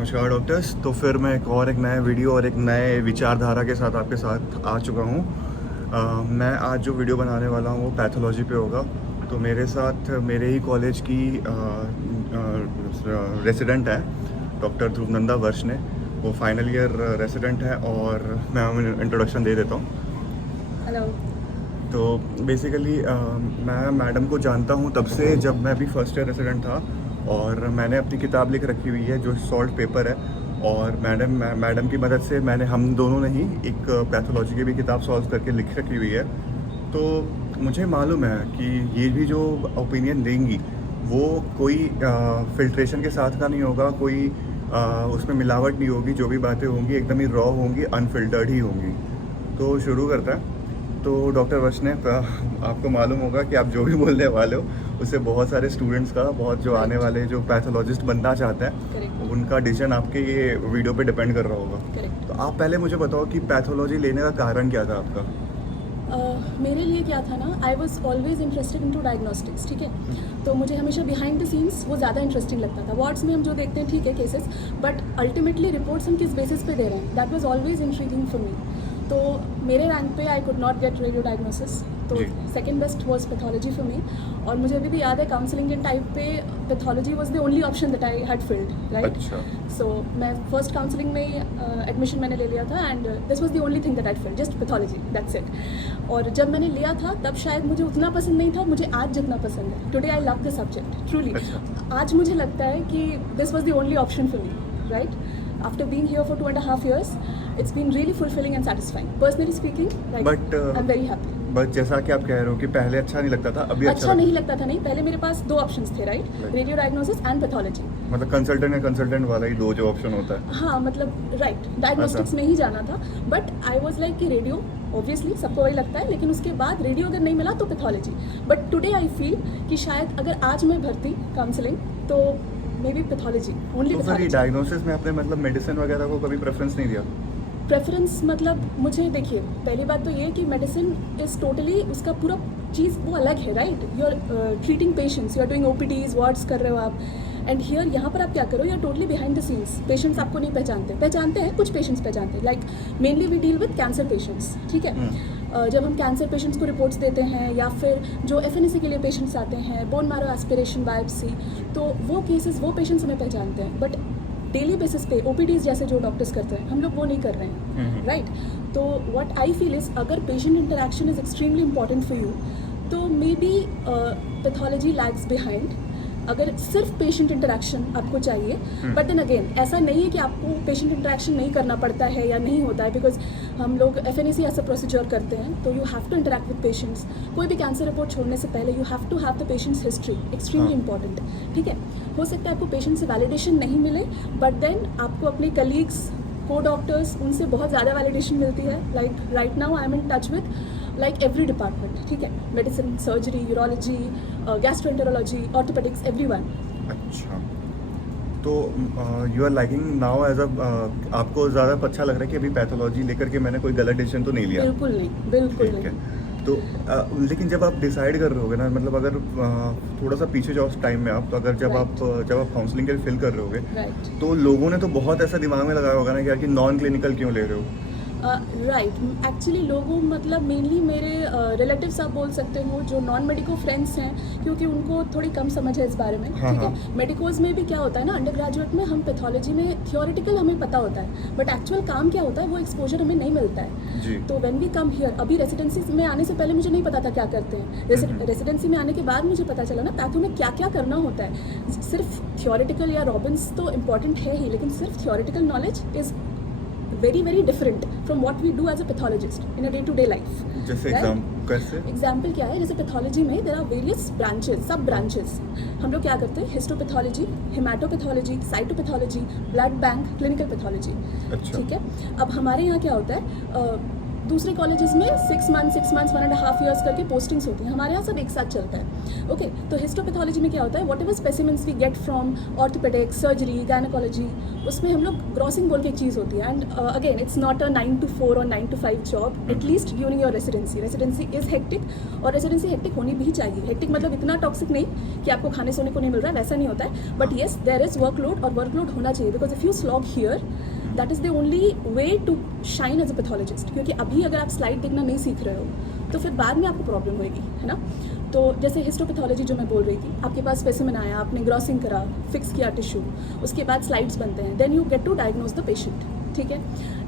नमस्कार डॉक्टर्स। तो फिर मैं एक नए वीडियो और एक नए विचारधारा के साथ आपके साथ आ चुका हूँ। मैं आज जो वीडियो बनाने वाला हूँ वो पैथोलॉजी पे होगा। तो मेरे साथ मेरे ही कॉलेज की रेसिडेंट है डॉक्टर ध्रुवनंदा वर्ष ने। वो फाइनल ईयर रेसिडेंट है और मैं इंट्रोडक्शन दे देता हूँ। हेलो। तो बेसिकली मैं मैडम को जानता हूँ तब से जब मैं भी फर्स्ट ईयर रेसिडेंट था, और मैंने अपनी किताब लिख रखी हुई है जो सॉल्ट पेपर है। और मैडम की मदद से हम दोनों ने ही एक पैथोलॉजी की भी किताब सॉल्व करके लिख रखी हुई है। तो मुझे मालूम है कि ये भी जो ओपिनियन देंगी वो कोई फिल्ट्रेशन के साथ का नहीं होगा, कोई उसमें मिलावट नहीं होगी। जो भी बातें होंगी एकदम ही रॉ होंगी, अनफिल्टर्ड ही होंगी। तो शुरू करता है। तो डॉक्टर वैष्णव, आपको मालूम होगा कि आप जो भी बोलने वाले हो उससे बहुत सारे स्टूडेंट्स का, बहुत जो आने वाले जो पैथोलॉजिस्ट बनना चाहते हैं उनका डिसीजन आपके ये वीडियो पे डिपेंड कर रहा होगा। तो आप पहले मुझे बताओ कि पैथोलॉजी लेने का कारण क्या था आपका? मेरे लिए क्या था ना, I was always interested in to diagnostics. ठीक है, तो मुझे हमेशा बिहाइंड द सीन्स वो ज़्यादा इंटरेस्टिंग लगता था। वार्ड्स में हम जो देखते हैं ठीक है केसेस, बट अल्टीमेटली रिपोर्ट्स हम किस बेसिस पे दे रहे हैं, that was always intriguing for me. तो मेरे रैंक पे I could not get radio diagnosis, तो second best was pathology for me. और मुझे अभी भी याद है काउंसलिंग के टाइप पे pathology was the only option that I had filled, right. So मैं फर्स्ट काउंसलिंग में ही एडमिशन मैंने ले लिया था, and this was the only thing that I field, just pathology, that's it. और जब मैंने लिया था तब शायद मुझे उतना पसंद नहीं था मुझे आज जितना पसंद है। Today I love the subject truly. आज मुझे लगता है कि this was the only option for me, right. After being here for 2.5 years, it's been really fulfilling and satisfying. Personally speaking, like, I'm very happy. But जैसा कि आप कह रहे हो कि पहले अच्छा नहीं लगता था, अभी अच्छा नहीं लगता था। नहीं, पहले मेरे पास दो ऑप्शंस थे, right, radio diagnosis and pathology. मतलब कंसल्टेंट वाला ही दो जो ऑप्शन होता है। हाँ, मतलब राइट, डायग्नोस्टिक्स में ही जाना था। बट आई वॉज लाइक कि रेडियो ऑब्वियसली सबको वही लगता है, लेकिन उसके बाद रेडियो अगर नहीं मिला तो pathology. But today I feel कि शायद अगर आज मैं भर्ती काउंसलिंग तो maybe pathology, only pathology. Diagnosis में आपने मतलब मेडिसिन वगैरह को कभी प्रेफरेंस नहीं दिया? प्रेफरेंस मतलब मुझे देखिए, पहली बात तो ये कि मेडिसिन इज़ टोटली उसका पूरा चीज़ वो अलग है, right. You are treating patients, you are doing OPDs, wards कर रहे हो आप। एंड हियर यहाँ पर आप क्या करो, you are totally behind the scenes. Patients आपको नहीं पहचानते हैं, कुछ पेशेंट्स पहचानते हैं। Like mainly we deal with cancer patients, ठीक है। जब हम कैंसर पेशेंट्स को रिपोर्ट्स देते हैं, या फिर जो एफएनएसी के लिए पेशेंट्स आते हैं, बोन मैरो एस्पिरेशन, बायोप्सी, तो वो केसेस वो पेशेंट्स हमें पहचानते हैं। बट डेली बेसिस पे ओपीडीज जैसे जो डॉक्टर्स करते हैं हम लोग वो नहीं कर रहे हैं, राइट। तो व्हाट आई फील इज, अगर patient interaction is extremely important for you तो maybe pathology lags behind. अगर सिर्फ पेशेंट इंटरेक्शन आपको चाहिए, बट देन अगेन ऐसा नहीं है कि आपको पेशेंट इंटरेक्शन नहीं करना पड़ता है या नहीं होता है, बिकॉज हम लोग एफएनएसी ऐसा प्रोसीजर करते हैं, तो you have to interact with patients. कोई भी कैंसर रिपोर्ट छोड़ने से पहले you have to have the patients history, extremely important, ठीक है। हो सकता है आपको पेशेंट से वैलिडेशन नहीं मिले, बट देन आपको अपने कलीग्स, को डॉक्टर्स, उनसे बहुत ज़्यादा वैलिडेशन मिलती है। Like right now I am in touch with like every department, ठीक है, medicine, surgery, urology, gastroenterology, orthopaedics, everyone. अच्छा, तो you are liking now as a, आपको ज़्यादा अच्छा लग रहा है कि अभी पैथोलॉजी लेकर के मैंने कोई गलत डिसीजन तो नहीं लिया? बिल्कुल नहीं, बिल्कुल नहीं। तो लेकिन जब आप डिसाइड कर रहे होगे ना, मतलब अगर थोड़ा सा पीछे जाओ उस टाइम में आप, तो अगर जब आप काउंसलिंग के लिए फिल कर रहे होगे, तो लोगों ने तो बहुत ऐसा दिमाग में लगाया होगा ना कि यार कि नॉन क्लिनिकल क्यों ले रहे हो? राइट, एक्चुअली लोगों मतलब मेनली मेरे रिलेटिव्स आप बोल सकते हो, जो नॉन मेडिको फ्रेंड्स हैं, क्योंकि उनको थोड़ी कम समझ है इस बारे में, ठीक है। मेडिकोज में भी क्या होता है ना, अंडर ग्रेजुएट में हम पैथोलॉजी में थियोरेटिकल हमें पता होता है, बट एक्चुअल काम क्या होता है वो एक्सपोजर हमें नहीं मिलता है। तो व्हेन वी कम हियर, अभी रेसिडेंसी में आने से पहले मुझे नहीं पता था क्या करते हैं। रेसिडेंसी में आने के बाद मुझे पता चला ना पैथो में क्या क्या करना होता है। सिर्फ थियोरेटिकल या रॉबिन्स तो इम्पॉर्टेंट है ही, लेकिन सिर्फ theoretical knowledge is very very different from what we do as a pathologist in a day to day life. जैसे एग्जाम्पल क्या है, जैसे पैथोलॉजी में there are various branches, sub branches. हम लोग क्या करते हैं, histopathology, haematopathology, cytopathology, blood bank, clinical pathology, ठीक है। अब हमारे यहाँ क्या होता है, दूसरे कॉलेजेस में 6 मंथ्स 1.5 ईयर्स करके पोस्टिंग्स होती हैं, हमारे यहाँ सब एक साथ चलता है। ओके, तो हिस्टोपैथोलॉजी में क्या होता है, whatever specimens we get from orthopaedics, surgery, gynaecology, उसमें हम लोग ग्रॉसिंग बोल के एक चीज़ होती है। And again it's not a 9 to 4 और 9 to 5 job, at least during your residency. Residency is hectic, और रेसिडेंसी हेक्टिक होनी भी चाहिए। हेक्टिक मतलब इतना टॉक्सिक नहीं कि आपको खाने सोने को नहीं मिल रहा है, वैसा नहीं होता है, but yes there is workload, और वर्कलोड होना चाहिए, because if you slog here that is the only way to shine as a pathologist. क्योंकि अभी अगर आप स्लाइड देखना नहीं सीख रहे हो तो फिर बाद में आपको प्रॉब्लम होएगी, है ना। तो जैसे हिस्टोपैथोलॉजी जो मैं बोल रही थी, आपके पास स्पेसिमेन आया, आपने ग्रॉसिंग करा, फिक्स किया टिश्यू, उसके बाद स्लाइड्स बनते हैं, then you get to diagnose the patient, ठीक है।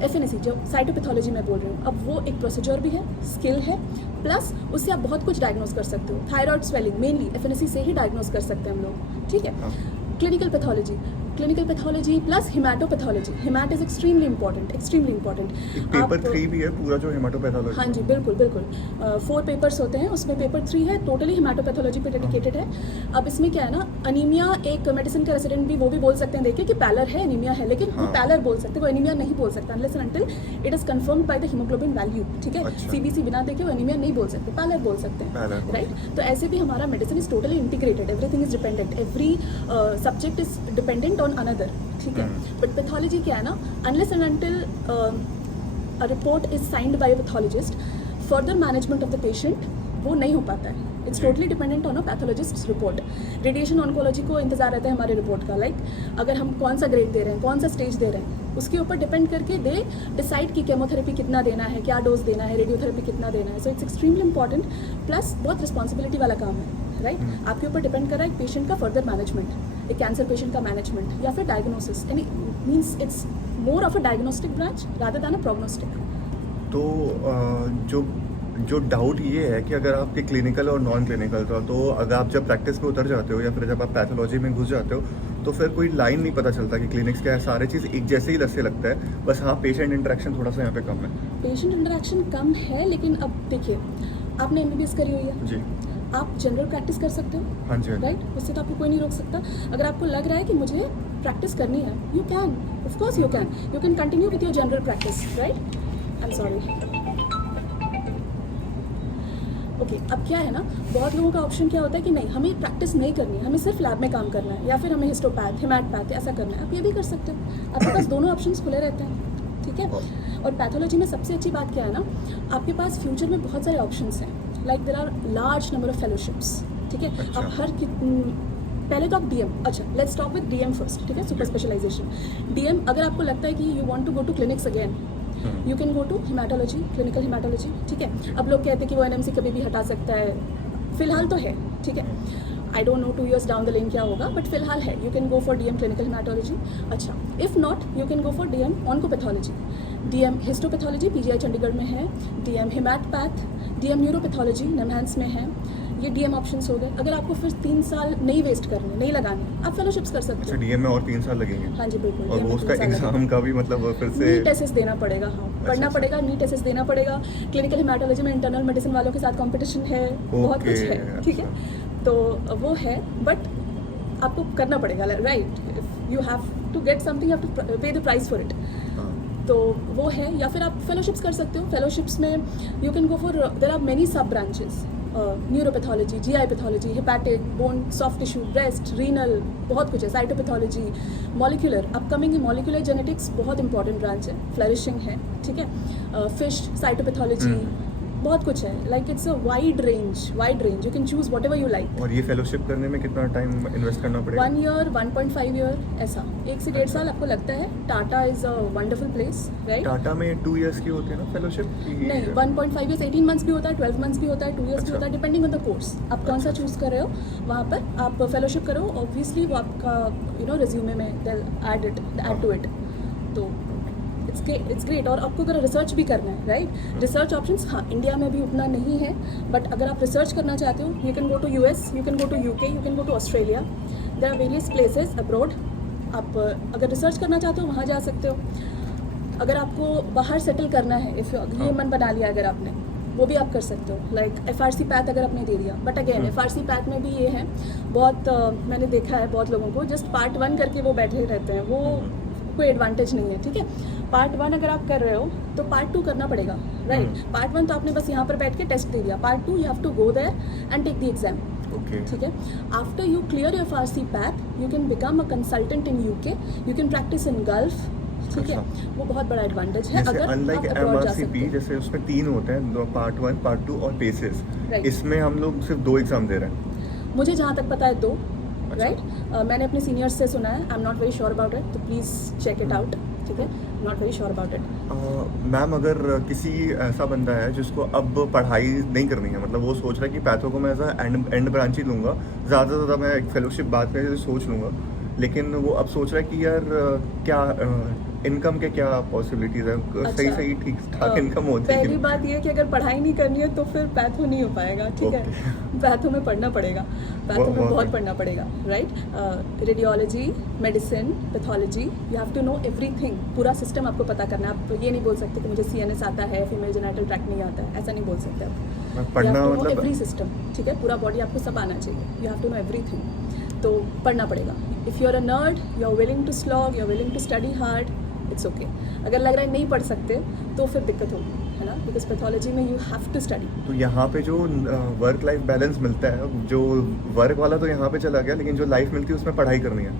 एफएनएसी जो साइटोपैथोलॉजी मैं बोल रही हूँ, अब वो एक प्रोसीजर भी है, स्किल है, प्लस उससे आप बहुत कुछ डायग्नोज कर सकते हो। थायराइड स्वेलिंग मेनली एफएनएसी से ही डायग्नोज कर सकते हैं हम लोग, ठीक है। Clinical pathology plus haematopathology, haemat is extremely important. Paper 3 भी है पूरा जो हेमाटोपैथोलॉजी। हाँ जी, बिल्कुल 4 पेपर्स होते हैं, उसमें पेपर 3 है टोटली हिमैटोपैथोलॉजी पे डेडिकेटेड है। अब इसमें क्या है ना, अनीमिया एक मेडिसिन का रेसिडेंट भी वो भी बोल सकते हैं देखिए कि पैलर है, अनीमिया है, लेकिन वो पैलर बोल सकते हैं, वो अनीमिया नहीं बोल सकता unless and until it is confirmed by the haemoglobin value, ठीक है। सीबीसी बिना देखे वो अनीमिया नहीं बोल सकते, पैलर बोल सकते हैं, राइट। तो ऐसे भी हमारा medicine is totally integrated, everything is dependent, every subject is dependent on another, ठीक है। बट पैथोलॉजी क्या है ना, unless and until a report is signed by a pathologist, further management of the patient वो नहीं हो पाता है। It's totally dependent on a pathologist report. Radiation oncology को इंतजार रहता है हमारे रिपोर्ट का, लाइक अगर हम कौन सा ग्रेड दे रहे हैं, कौन सा स्टेज दे रहे हैं, उसके ऊपर डिपेंड करके दे डिसाइड कि केमोथेरेपी कितना देना है, क्या डोज देना है, रेडियोथेरेपी कितना देना है। So it's extremely important, plus बहुत रिस्पॉन्सिबिलिटी वाला काम है, राइट। आपके ऊपर डिपेंड कर रहा है एक पेशेंट का फर्दर मैनेजमेंट, एक कैंसर पेशेंट का मैनेजमेंट, या फिर डायग्नोसिस, यानी means it's more of a diagnostic branch rather than a prognostic. तो जो डाउट ये है कि अगर आपके क्लिनिकल और नॉन क्लिनिकल था, तो अगर आप जब प्रैक्टिस पे उतर जाते हो या फिर जब आप पैथोलॉजी में घुस जाते हो, तो फिर कोई लाइन नहीं पता चलता कि क्लिनिक्स क्या है, सारे चीज़ एक जैसे ही लगने लगता है, बस हाँ पेशेंट इंटरेक्शन थोड़ा सा यहाँ पे कम है। पेशेंट इंटरेक्शन कम है, लेकिन अब देखिए आपने एमबीबीएस करी हुई है जी, आप जनरल प्रैक्टिस कर सकते हो, हाँ जी, राइट। उससे तो आपको कोई नहीं रोक सकता। अगर आपको लग रहा है कि मुझे प्रैक्टिस करनी है, you can, of course you can continue with your general practice, right. I am sorry. Okay, अब क्या है ना, बहुत लोगों का ऑप्शन क्या होता है कि नहीं हमें प्रैक्टिस नहीं करनी है, हमें सिर्फ लैब में काम करना है, या फिर हमें हिस्टोपैथ, हिमैटपैथ ऐसा करना है। आप ये भी कर सकते हो, आपके पास दोनों ऑप्शंस खुले रहते हैं, ठीक है। और पैथोलॉजी में सबसे अच्छी बात क्या है ना, आपके पास फ्यूचर में बहुत सारे ऑप्शंस हैं, like there are large number of fellowships, ठीक है। अच्छा। आप पहले तो आप डीएम, अच्छा let's talk with DM first, ठीक है, सुपर स्पेशलाइजेशन। डीएम अगर आपको लगता है कि you want to go to clinics again, you can go to haematology, clinical haematology, ठीक है। अब लोग कहते हैं कि वो एनएमसी कभी भी हटा सकता है, फिलहाल तो है, ठीक है। I don't know 2 years down the line क्या होगा, बट फिलहाल है, you can go for DM clinical haematology. अच्छा, if not you can go for DM oncopathology, DM histopathology PGI Chandigarh में है, DM haematpath, DM neuropathology NIMHANS में है। ये डीएम ऑप्शंस हो गए। अगर आपको फिर 3 साल नहीं वेस्ट करने, नहीं लगाने, आप फेलोशिप्स कर सकते अच्छा हो। डीएम में और 3 साल लगेंगे? हाँ जी बिल्कुल। और वो उसका एग्जाम का भी मतलब फिर से नीट एसेस देना पड़ेगा, हाँ पढ़ना पड़ेगा, नीट एसेस देना पड़ेगा। क्लिनिकल हिमैटोलॉजी में इंटरनल मेडिसिन वालों के साथ कंपटीशन है, बहुत कुछ है, ठीक है। तो वो है, बट आपको करना पड़ेगा, right. You have to get something, you have to pay the price for it. तो वो है, या फिर आप फेलोशिप्स कर सकते हो। फेलोशिप्स में you can go for, there are many sub branches, neuropathology, GI pathology, hepatic, bone, soft tissue, breast, renal, बहुत कुछ है, cytopathology, molecular, upcoming molecular genetics बहुत इंपॉर्टेंट ब्रांच है, फ्लरिशिंग है, ठीक है। फिश साइटोपैथोलॉजी, बहुत कुछ है, like it's a wide range, you can choose whatever you like. और ये फेलोशिप करने में कितना टाइम इन्वेस्ट करना पड़ेगा? 1 year, 1.5 year ऐसा, 1 से 1.5 साल आपको लगता है। Tata is a wonderful place, right. Tata में 2 years की होती है ना फेलोशिप? नहीं, 1.5 years, 18 months भी होता है, 12 months भी होता है, 2 years भी होता है, डिपेंडिंग ऑन द कोर्स आप कौन सा चूज कर रहे हो। वहाँ पर आप फेलोशिप करो, ऑब्वियसली वो आपका रिज्यूमे में ऐड टू इट, तो इट्स ग्रेट। और आपको अगर रिसर्च भी करना है, राइट, रिसर्च ऑप्शंस हाँ इंडिया में भी उतना नहीं है, बट अगर आप रिसर्च करना चाहते हो, you can go to US, you can go to UK, you can go to Australia, there are various places abroad. आप अगर रिसर्च करना चाहते हो वहाँ जा सकते हो। अगर आपको बाहर सेटल करना है, इफ़ ये मन बना लिया अगर आपने, वो भी आप कर सकते हो। लाइक एफआरसी पैथ अगर आपने दे दिया, बट अगेन एफआरसी पैथ में भी ये है, बहुत मैंने देखा है बहुत लोगों को जस्ट पार्ट 1 करके वो बैठे रहते हैं, वो कोई एडवांटेज नहीं है, ठीक है। पार्ट 1 अगर आप कर रहे हो तो पार्ट 2 करना पड़ेगा, राइट। पार्ट 1 तो आपने बस यहाँ पर बैठ के टेस्ट दे दिया, part 2 you have to go there and take the exam, ठीक है। After you clear your FRCPath you can become a consultant in UK, you can practise in Gulf, ठीक है। वो बहुत बड़ा एडवांटेज है अगर अनलाइक आप अब्रॉड जा सकते MRCP हैं। जैसे उसमें 3 होते हैं, पार्ट 1, पार्ट 2 और बेसिस। Right. इसमें हम लोग सिर्फ 2 एग्जाम दे रहे हैं। मुझे जहाँ तक पता है 2, अच्छा। राइट। मैंने अपने सीनियर्स से सुना है, I am not very sure about it, तो प्लीज़ चेक इट आउट, ठीक है। Not very sure about it. Ma'am अगर किसी ऐसा बंदा है जिसको अब पढ़ाई नहीं करनी है, मतलब वो सोच रहा है कि पैथो को मैं ऐसा एंड ब्रांच ही लूँगा, ज़्यादा से ज़्यादा मैं एक फेलोशिप बाद में सोच लूँगा, लेकिन वो अब सोच रहा है कि यार क्या इनकम के क्या पॉसिबिलिटीज़ है, सही अच्छा। सही ठीक ठाक इनकम होती है पहली बात ये है कि अगर पढ़ाई नहीं करनी है तो फिर पैथो नहीं हो पाएगा, ठीक है। पैथो में पढ़ना पड़ेगा, पैथो में बहुत पढ़ना पड़ेगा, right. Radiology, medicine, pathology, you have to know everything, पूरा सिस्टम आपको पता करना है। आप ये नहीं बोल सकते कि मुझे CNS आता है, फीमेल जेनिटल ट्रैक्ट नहीं आता है, ऐसा नहीं बोल सकते आप। पढ़ना मतलब एवरी सिस्टम, ठीक है, पूरा बॉडी आपको सब आना चाहिए, you have to know everything, तो पढ़ना पड़ेगा। If you are a nerd, you are willing to slog, you are willing to study hard, it's okay. अगर लग रहा है नहीं पढ़ सकते तो फिर दिक्कत होगी, है ना, बिकॉज पैथोलॉजी में यू हैव टू स्टडी। तो यहाँ पे जो वर्क लाइफ बैलेंस मिलता है, जो वर्क वाला तो यहाँ पे चला गया, लेकिन जो लाइफ मिलती है उसमें पढ़ाई करनी है।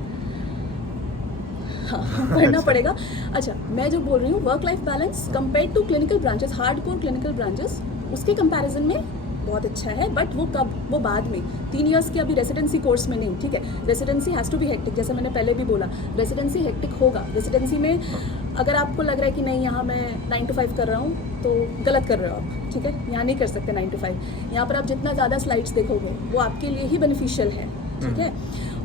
हाँ, पढ़ना पड़ेगा। अच्छा, मैं जो बोल रही हूँ work life balance compare to clinical branches, hardcore clinical branches, उसके कंपैरिजन में बहुत अच्छा है, बट वो कब, वो बाद में 3 इयर्स के अभी रेसिडेंसी कोर्स में नहीं, ठीक है। Residency has to be hectic, जैसे मैंने पहले भी बोला, रेसिडेंसी हेक्टिक होगा। रेसिडेंसी में अगर आपको लग रहा है कि नहीं यहाँ मैं 9 to 5 कर रहा हूँ तो गलत कर रहे हो आप, ठीक है। यहाँ नहीं कर सकते 9 to 5, यहाँ पर आप जितना ज़्यादा स्लाइड्स देखोगे वो आपके लिए ही बेनिफिशियल है, ठीक है।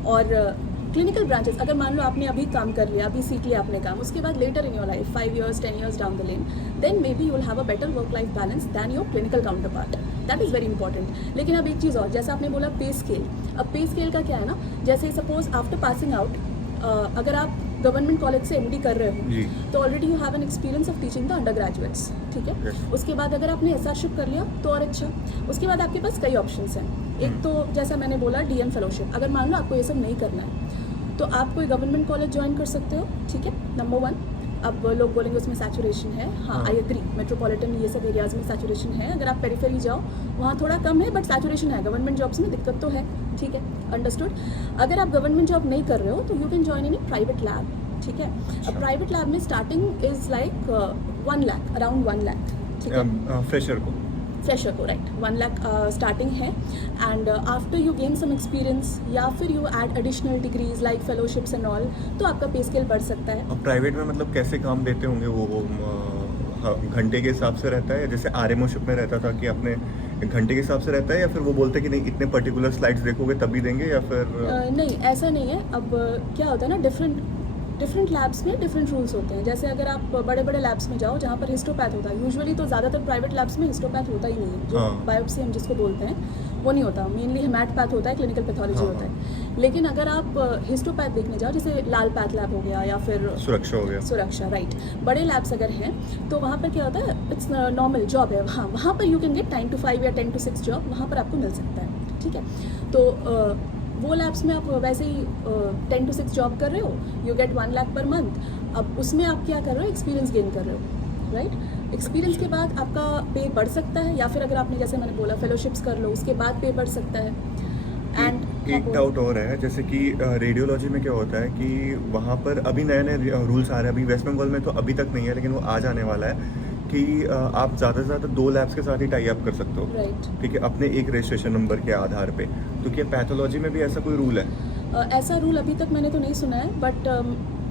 और क्लिनिकल ब्रांचेस, अगर मान लो आपने अभी काम कर लिया, अभी सीख लिया आपने काम, उसके बाद later in your life 5 years 10 years down the lane, then maybe you will have a better work life balance than your clinical counterpart, that is very important. लेकिन अब एक चीज़ और, जैसा आपने बोला पे स्केल, अब पे स्केल का क्या है ना, जैसे सपोज आफ्टर पासिंग आउट अगर आप गवर्नमेंट कॉलेज से MD कर रहे हो तो already you have an experience of teaching the under graduates, ठीक है। Yes. उसके बाद अगर आपने SRship कर लिया तो और अच्छा। उसके बाद आपके पास कई ऑप्शंस हैं। एक तो जैसा मैंने बोला DM फेलोशिप, अगर मान लो आपको ये सब नहीं करना है तो आप कोई गवर्नमेंट कॉलेज ज्वाइन कर सकते हो, ठीक है, नंबर 1। अब लोग बोलेंगे उसमें सैचुरेशन है, हाँ आई एग्री, मेट्रोपॉलिटन ये सब एरियाज़ में सैचुरेशन है। अगर आप पेरिफेरी जाओ वहाँ थोड़ा कम है, बट सैचुरेशन है। गवर्नमेंट जॉब्स में दिक्कत तो है, ठीक है, अंडरस्टूड। अगर आप गवर्नमेंट जॉब नहीं कर रहे हो तो you can join in a private lab, ठीक है। अब प्राइवेट लैब में starting is like 1 lakh, around 1 lakh, ठीक है, फ्रेशर को, फ्रेशर को, राइट। 1 lakh स्टार्टिंग है, and after you gain some experience या फिर you add additional degrees like fellowships and all, तो आपका पे स्केल बढ़ सकता है। अब प्राइवेट में मतलब कैसे काम देते होंगे वो घंटे के हिसाब से रहता है, जैसे RMOship में रहता था कि अपने घंटे के हिसाब से रहता है, या फिर वो बोलते हैं कि नहीं इतने पर्टिकुलर स्लाइड्स देखोगे तभी देंगे, या फिर नहीं, ऐसा नहीं है। अब क्या होता है ना, डिफरेंट लैब्स में डिफरेंट रूल्स होते हैं। जैसे अगर आप बड़े बड़े लैब्स में जाओ जहाँ पर हिस्टोपैथ होता है, यूजुअली तो ज़्यादातर प्राइवेट लैब्स में हिस्टोपैथ होता ही नहीं है, जो बायोप्सी हम जिसको बोलते हैं वो नहीं होता, मेनली हेमैटपैथ होता है, क्लिनिकल पैथोलॉजी होता है। लेकिन अगर आप हिस्टोपैथ देखने जाओ, जैसे लाल पैथ लैब हो गया या फिर सुरक्षा हो गया, सुरक्षा, राइट, बड़े लैब्स अगर हैं तो वहाँ पर क्या होता है, इट्स नॉर्मल जॉब है, हाँ वहाँ पर यू कैन गेट 9 to 5 या 10 to 6 जॉब वहाँ पर आपको मिल सकता है, ठीक है। तो वो लैब्स में आप वैसे ही 10 to 6 जॉब कर रहे हो, you get 1 lakh per month. अब उसमें आप क्या कर रहे हो, एक्सपीरियंस गेन कर रहे हो, राइट। एक्सपीरियंस के बाद आपका पे बढ़ सकता है, या फिर अगर आपने जैसे मैंने बोला फेलोशिप्स कर लो उसके बाद पे बढ़ सकता है। एंड एक डाउट और है, जैसे कि रेडियोलॉजी में क्या होता है कि वहाँ पर अभी नए नए रूल्स आ रहे हैं, अभी वेस्ट बंगाल में तो अभी तक नहीं है, लेकिन वो आ जाने वाला है कि आप ज़्यादा से ज़्यादा 2 लैब्स के साथ ही टाई अप कर सकते हो, राइट, ठीक है, अपने एक रजिस्ट्रेशन नंबर के आधार पे। तो क्या पैथोलॉजी में भी ऐसा कोई रूल है? ऐसा रूल अभी तक मैंने तो नहीं सुना है, बट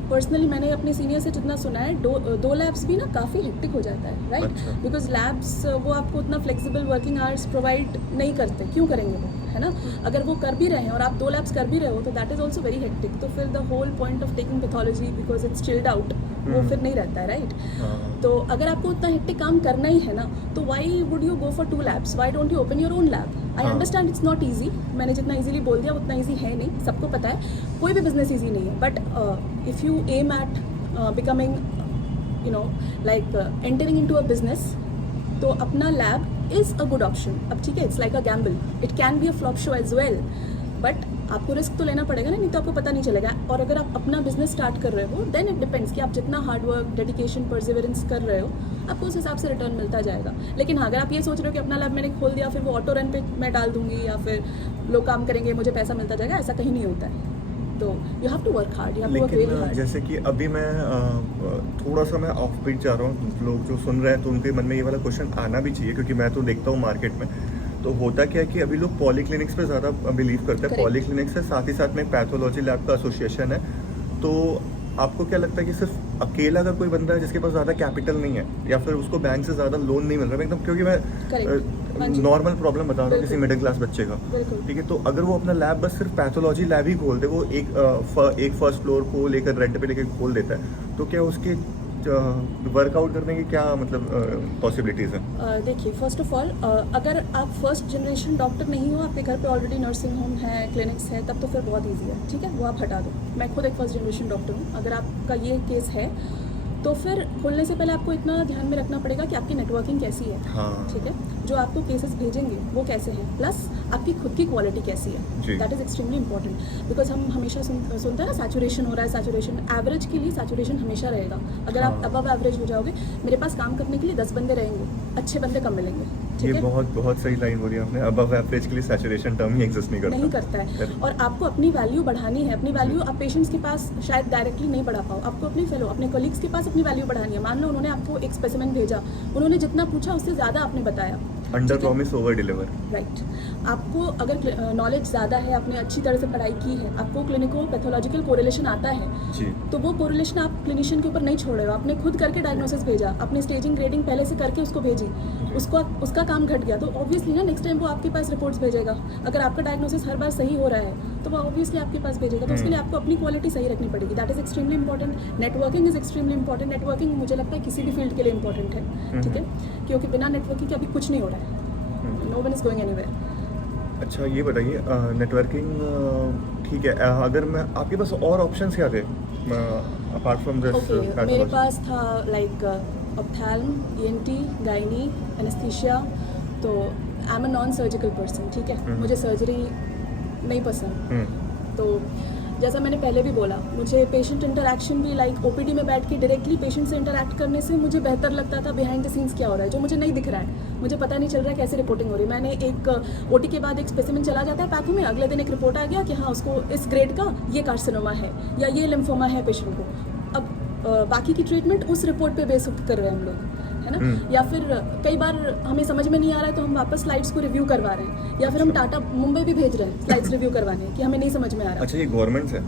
पर्सनली मैंने अपने सीनियर से जितना सुना है, दो लैब्स भी ना काफ़ी हेक्टिक हो जाता है, राइट। अच्छा। बिकॉज लैब्स वो आपको उतना फ्लेक्सिबल वर्किंग आवर्स प्रोवाइड नहीं करते, क्यों करेंगे वो, है ना। अगर वो कर भी रहे हैं और आप 2 लैब्स कर भी रहे हो तो that is also very hectic. तो फिर the whole point of taking pathology, because it's chilled out, वो फिर नहीं रहता है, राइट। तो अगर आपको उतना हेक्टिक काम करना ही है ना, तो why would you go for 2 labs, why don't you open your own lab. I understand it's not easy, मैंने जितना ईजिली बोल दिया उतना ईजी है नहीं, सबको पता है, कोई भी बिजनेस ईजी नहीं है। But if you aim at becoming you know like entering into a business, तो अपना lab is a good option. अब ठीक है, it's like a gamble, it can be a flop show as well, but आपको risk तो लेना पड़ेगा ना, नहीं तो आपको पता नहीं चलेगा। और अगर आप अपना बिजनेस स्टार्ट कर रहे हो देन इट डिपेंड्स कि आप जितना हार्ड वर्क, डेडिकेशन, परसिवरेंस कर रहे हो आपको उस हिसाब से रिटर्न मिलता जाएगा। लेकिन हाँ, अगर आप ये सोच रहे हो कि अपना लैब मैंने खोल दिया फिर वो ऑटो रन पे मैं डाल दूंगी या फिर लोग काम करेंगे मुझे पैसा मिलता जाएगा, ऐसा कहीं नहीं होता है। तो you have to work hard, you have to work very hard. जैसे कि अभी मैं थोड़ा सा मैं ऑफ बीट जा रहा हूँ, लोग जो सुन रहे हैं तो उनके मन में ये वाला क्वेश्चन आना भी चाहिए, क्योंकि मैं तो देखता हूँ मार्केट में तो होता क्या है कि अभी लोग पॉलीक्लिनिक्स पे ज़्यादा बिलीव करते हैं। Correct. पॉलीक्लिनिक्स से साथ ही साथ में पैथोलॉजी लैब का एसोसिएशन है। तो आपको क्या लगता है कि सिर्फ अकेला अगर कोई बंदा है जिसके पास ज़्यादा कैपिटल नहीं है या फिर उसको बैंक से ज़्यादा लोन नहीं मिल रहा है, एकदम, क्योंकि Correct. हाँ जी। मैं नॉर्मल प्रॉब्लम बता रहा हूँ किसी बिल्कुल। मिडिल क्लास बच्चे का, बिल्कुल। ठीक है, तो अगर वो अपना लैब बस सिर्फ पैथोलॉजी लैब ही खोल दे, वो एक फर्स्ट फ्लोर को लेकर रेंट पे लेकर खोल देता है, तो क्या उसके वर्कआउट करने की क्या मतलब पॉसिबिलिटीज़ हैं? देखिए, फर्स्ट ऑफ ऑल अगर आप फर्स्ट जनरेशन डॉक्टर नहीं हो, आपके घर पे ऑलरेडी नर्सिंग होम है, क्लिनिक्स है, तब तो फिर बहुत ईजी है, ठीक है, वो आप हटा दो। मैं खुद एक फर्स्ट जनरेशन डॉक्टर हूँ। अगर आपका ये केस है तो फिर खोलने से पहले आपको इतना ध्यान में रखना पड़ेगा कि आपकी नेटवर्किंग कैसी है, हाँ। ठीक है, जो आपको केसेस भेजेंगे वो कैसे हैं, प्लस आपकी खुद की क्वालिटी कैसी जी। है। That is extremely important, because हम हमेशा सुनते हैं ना सैचुरेशन हो रहा है, सैचुरेशन एवरेज के लिए सैचुरेशन हमेशा रहेगा। अगर आप हाँ। अबव एवरेज हो जाओगे, मेरे पास काम करने के लिए 10 बंदे रहेंगे, अच्छे बंदे कम मिलेंगे, ये ठीक है, बहुत बहुत सही लाइन बोली आपने। अबव एवरेज के लिए सैचुरेशन टर्म ही एग्जिस्ट नहीं करता। नहीं करता है। Correct. और आपको अपनी वैल्यू बढ़ानी है। अपनी वैल्यू आप पेशेंट्स के पास शायद डायरेक्टली नहीं बढ़ा पाओ, आपको अपने फेलो, अपने कलीग्स के पास अपनी वैल्यू बढ़ानी है। मान लो उन्होंने आपको एक स्पेसिमेन भेजा, उन्होंने जितना पूछा उससे ज़्यादा आपने बताया, अंडर ठीक है? Promise over deliver. राइट। आपको अगर नॉलेज ज़्यादा है, आपने अच्छी तरह से पढ़ाई की है, आपको क्लिनिको पैथोलॉजिकल कोरिलेशन आता है, जी। तो वो कोरिलेशन आप क्लिनिशियन के ऊपर नहीं छोड़ रहे हो, आपने खुद करके डायग्नोसिस भेजा, अपनी स्टेजिंग ग्रेडिंग पहले से करके उसको भेजी, उसका काम घट गया, तो ऑब्वियसली ना नेक्स्ट टाइम वो आपके पास रिपोर्ट्स भेजेगा। अगर आपका डायग्नोसिस हर बार सही हो रहा है तो वो ऑब्वियसली आपके पास भेजेगा। तो उसके लिए आपको अपनी क्वालिटी सही रखनी पड़ेगी। That is extremely important. Networking is extremely important. Networking मुझे लगता है किसी भी फील्ड के लिए इंपॉर्टेंट है, ठीक है, क्योंकि बिना नेटवर्किंग के अभी कुछ नहीं हो रहा है। No one is going anywhere. अच्छा, ये बताइए, नेटवर्किंग ठीक है, अगर मैं आपके पास और ऑप्शंस क्या थे अपार्ट फ्रॉम दिस? ओके, मेरे पास था लाइक ऑप्थैल्म, ENT, गायनी, एनेस्थीसिया। तो I am a non surgical person, ठीक है, मुझे सर्जरी नहीं पसंद। तो जैसा मैंने पहले भी बोला, मुझे पेशेंट इंटरैक्शन भी लाइक OPD में बैठ के डायरेक्टली पेशेंट से इंटरैक्ट करने से मुझे बेहतर लगता था बिहाइंड द सीन्स क्या हो रहा है, जो मुझे नहीं दिख रहा है, मुझे पता नहीं चल रहा है कैसे रिपोर्टिंग हो रही है। मैंने एक OT के बाद एक स्पेसिमेन चला जाता है पैथो में, अगले दिन एक रिपोर्ट आ गया कि हाँ उसको इस ग्रेड का ये कार्सिनोमा है या ये लिम्फोमा है पेशेंट को। अब बाकी की ट्रीटमेंट उस रिपोर्ट पे बेस कर रहे हैं हम लोग, है ना। या फिर कई बार हमें समझ में नहीं आ रहा है तो हम वापस स्लाइड्स को रिव्यू करवा रहे हैं, या फिर हम टाटा मुंबई भी भेज रहे हैं स्लाइड्स रिव्यू करवाने कि हमें नहीं समझ में आ रहा। अच्छा, ये गवर्नमेंट से,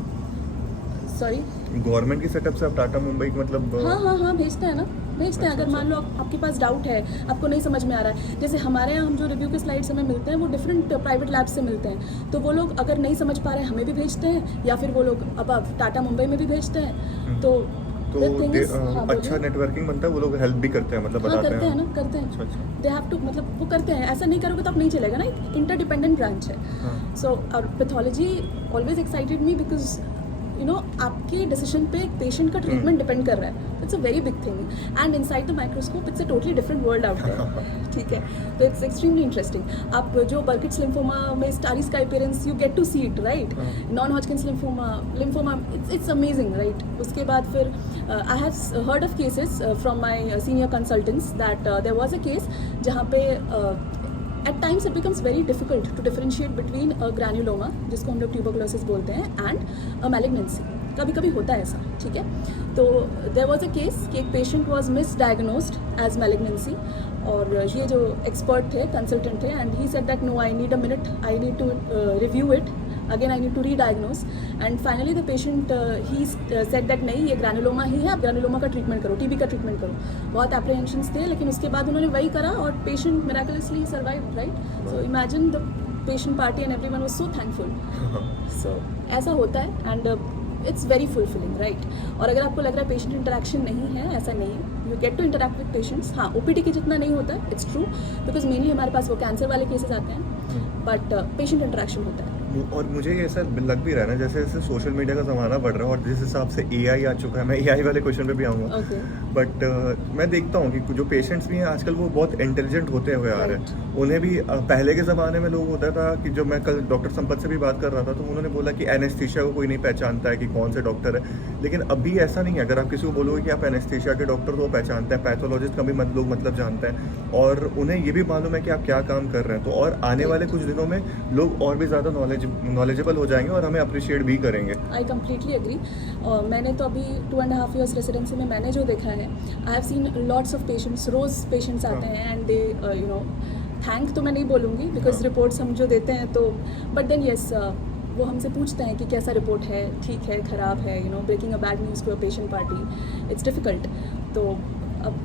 सॉरी, गवर्नमेंट की सेटअप से आप टाटा मुंबई मतलब हाँ भेजते हैं ना, भेजते हैं। अगर मान लो आपके पास डाउट है, आपको नहीं समझ में आ रहा है, जैसे हमारे यहाँ हम जो रिव्यू के स्लाइड्स हमें मिलते हैं वो डिफरेंट प्राइवेट लैब से मिलते हैं, तो वो लोग अगर नहीं समझ पा रहे हैं हमें भी भेजते हैं, या फिर वो लोग अब टाटा मुंबई में भी भेजते हैं। तो अच्छा नेटवर्किंग बनता है, वो लोग हेल्प भी करते हैं, मतलब हाँ बताते करते हैं हैं। ना, करते हैं। अच्छा। दे हैव टू, मतलब वो करते हैं, ऐसा नहीं करोगे तो आप नहीं चलेगा ना, एक इंटरडिपेंडेंट ब्रांच है। सो और pathology always excited me because you know आपके डिसीजन पे एक पेशेंट का ट्रीटमेंट डिपेंड कर रहा है। It's a very big thing and inside the microscope it's a totally different world out there, ठीक है। तो इट्स एक्सट्रीमली इंटरेस्टिंग। आप जो बर्किट्स लिम्फोमा में स्टारिस का appearance you get to see it, right. Non Hodgkin's lymphoma it's amazing, right. उसके बाद फिर I have heard of cases from my senior consultants that there was a case जहाँ पे at times it becomes very difficult to differentiate between a granuloma, जिसको हम लोग tuberculosis बोलते हैं, and a malignancy। कभी कभी होता है ऐसा, ठीक है। तो there was a case कि एक patient was misdiagnosed as malignancy, और ये जो एक्सपर्ट थे, कंसल्टेंट थे, and he said that no, I need a minute, I need to review it again, I need to re-diagnose, and finally the patient he said that नहीं, ये granuloma ही है, आप granuloma का ट्रीटमेंट करो, TB का treatment करो। बहुत apprehensions थे, लेकिन उसके बाद उन्होंने वही करा और patient miraculously survived, right. So imagine the patient party and everyone was so thankful. So ऐसा होता है and it's very fulfilling, right. और अगर आपको लग रहा है पेशेंट इंटरेक्शन नहीं है, ऐसा नहीं है, you get to interact with patients. हाँ, OPD की जितना नहीं होता है, इट्स ट्रू, बिकॉज मेनली हमारे पास वो कैंसर वाले केसेस आते हैं, बट पेशेंट इंटरेक्शन होता है। और मुझे ये ऐसा लग भी रहा है ना, जैसे जैसे सोशल मीडिया का ज़माना बढ़ रहा है और जिस हिसाब से एआई आ चुका है, मैं एआई वाले क्वेश्चन पे भी आऊँगा। ओके। बट मैं देखता हूँ कि जो पेशेंट्स भी हैं आजकल वो बहुत इंटेलिजेंट होते हुए आ रहे हैं। उन्हें भी पहले के ज़माने में लोग होता था कि जब मैं कल डॉक्टर संपत से भी बात कर रहा था तो उन्होंने बोला कि एनेस्थीसिया को कोई नहीं पहचानता है कि कौन से डॉक्टर है। लेकिन अभी ऐसा नहीं है, अगर आप किसी को बोलोगे कि आप एनेस्थीसिया के डॉक्टर तो वो पहचानते हैं, पैथोलॉजिस्ट का भी लोग मतलब जानते हैं और उन्हें ये भी मालूम है कि आप क्या काम कर रहे हैं। तो और आने वाले कुछ दिनों में लोग और भी ज़्यादा नॉलेजेबल हो जाएंगे और हमें अप्रिशिएट भी करेंगे। I completely agree. मैंने तो अभी 2.5 years रेसिडेंसी में मैंने जो देखा है, I have seen lots of patients, रोज़ पेशेंट्स आते हाँ। हैं and they you know, thank तो मैं नहीं बोलूँगी बिकॉज हाँ। रिपोर्ट्स हम जो देते हैं तो, बट देन येस, वो हमसे पूछते हैं कि कैसा रिपोर्ट है, ठीक है, ख़राब है, you know, breaking a bad news to a patient party, it's difficult. तो अब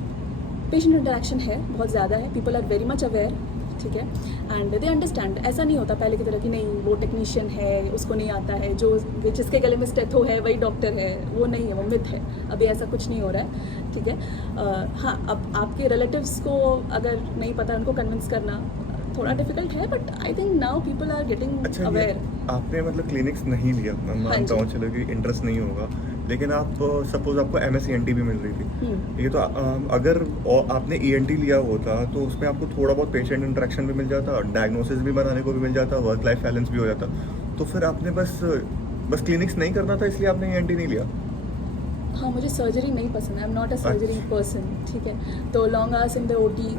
पेशेंट इंटरेक्शन है, बहुत ज़्यादा है, people are very much aware, ठीक है, एंड दे अंडरस्टैंड। ऐसा नहीं होता पहले की तरह कि नहीं वो टेक्नीशियन है, उसको नहीं आता है, जो जिसके गले में स्टेथो है वही डॉक्टर है, वो नहीं है, वो मिथ है। अभी ऐसा कुछ नहीं हो रहा है, ठीक है। हाँ, अब आपके रिलेटिव्स को अगर नहीं पता, उनको कन्विंस करना थोड़ा डिफिकल्ट है, but I think now people are getting अच्छा, ये अवेयर। आपने मतलब क्लिनिक्स नहीं लिया, मैं हाँ मानता जी। हूँ चलो कि इंटरेस्ट नहीं होगा, लेकिन आप सपोज आपको MSc ENT भी मिल रही थी, ये तो अगर आपने ENT लिया होता तो उसमें आपको थोड़ा बहुत पेशेंट इंटरेक्शन भी मिल जाता, डायग्नोसिस भी बनाने को भी मिल जाता, वर्क लाइफ बैलेंस भी हो जाता। तो फिर आपने बस क्लिनिक्स नहीं करना था इसलिए आपने ENT नहीं लिया? हाँ, मुझे सर्जरी नहीं पसंद है, I am not a surgery person, ठीक है। तो long hours in the OT,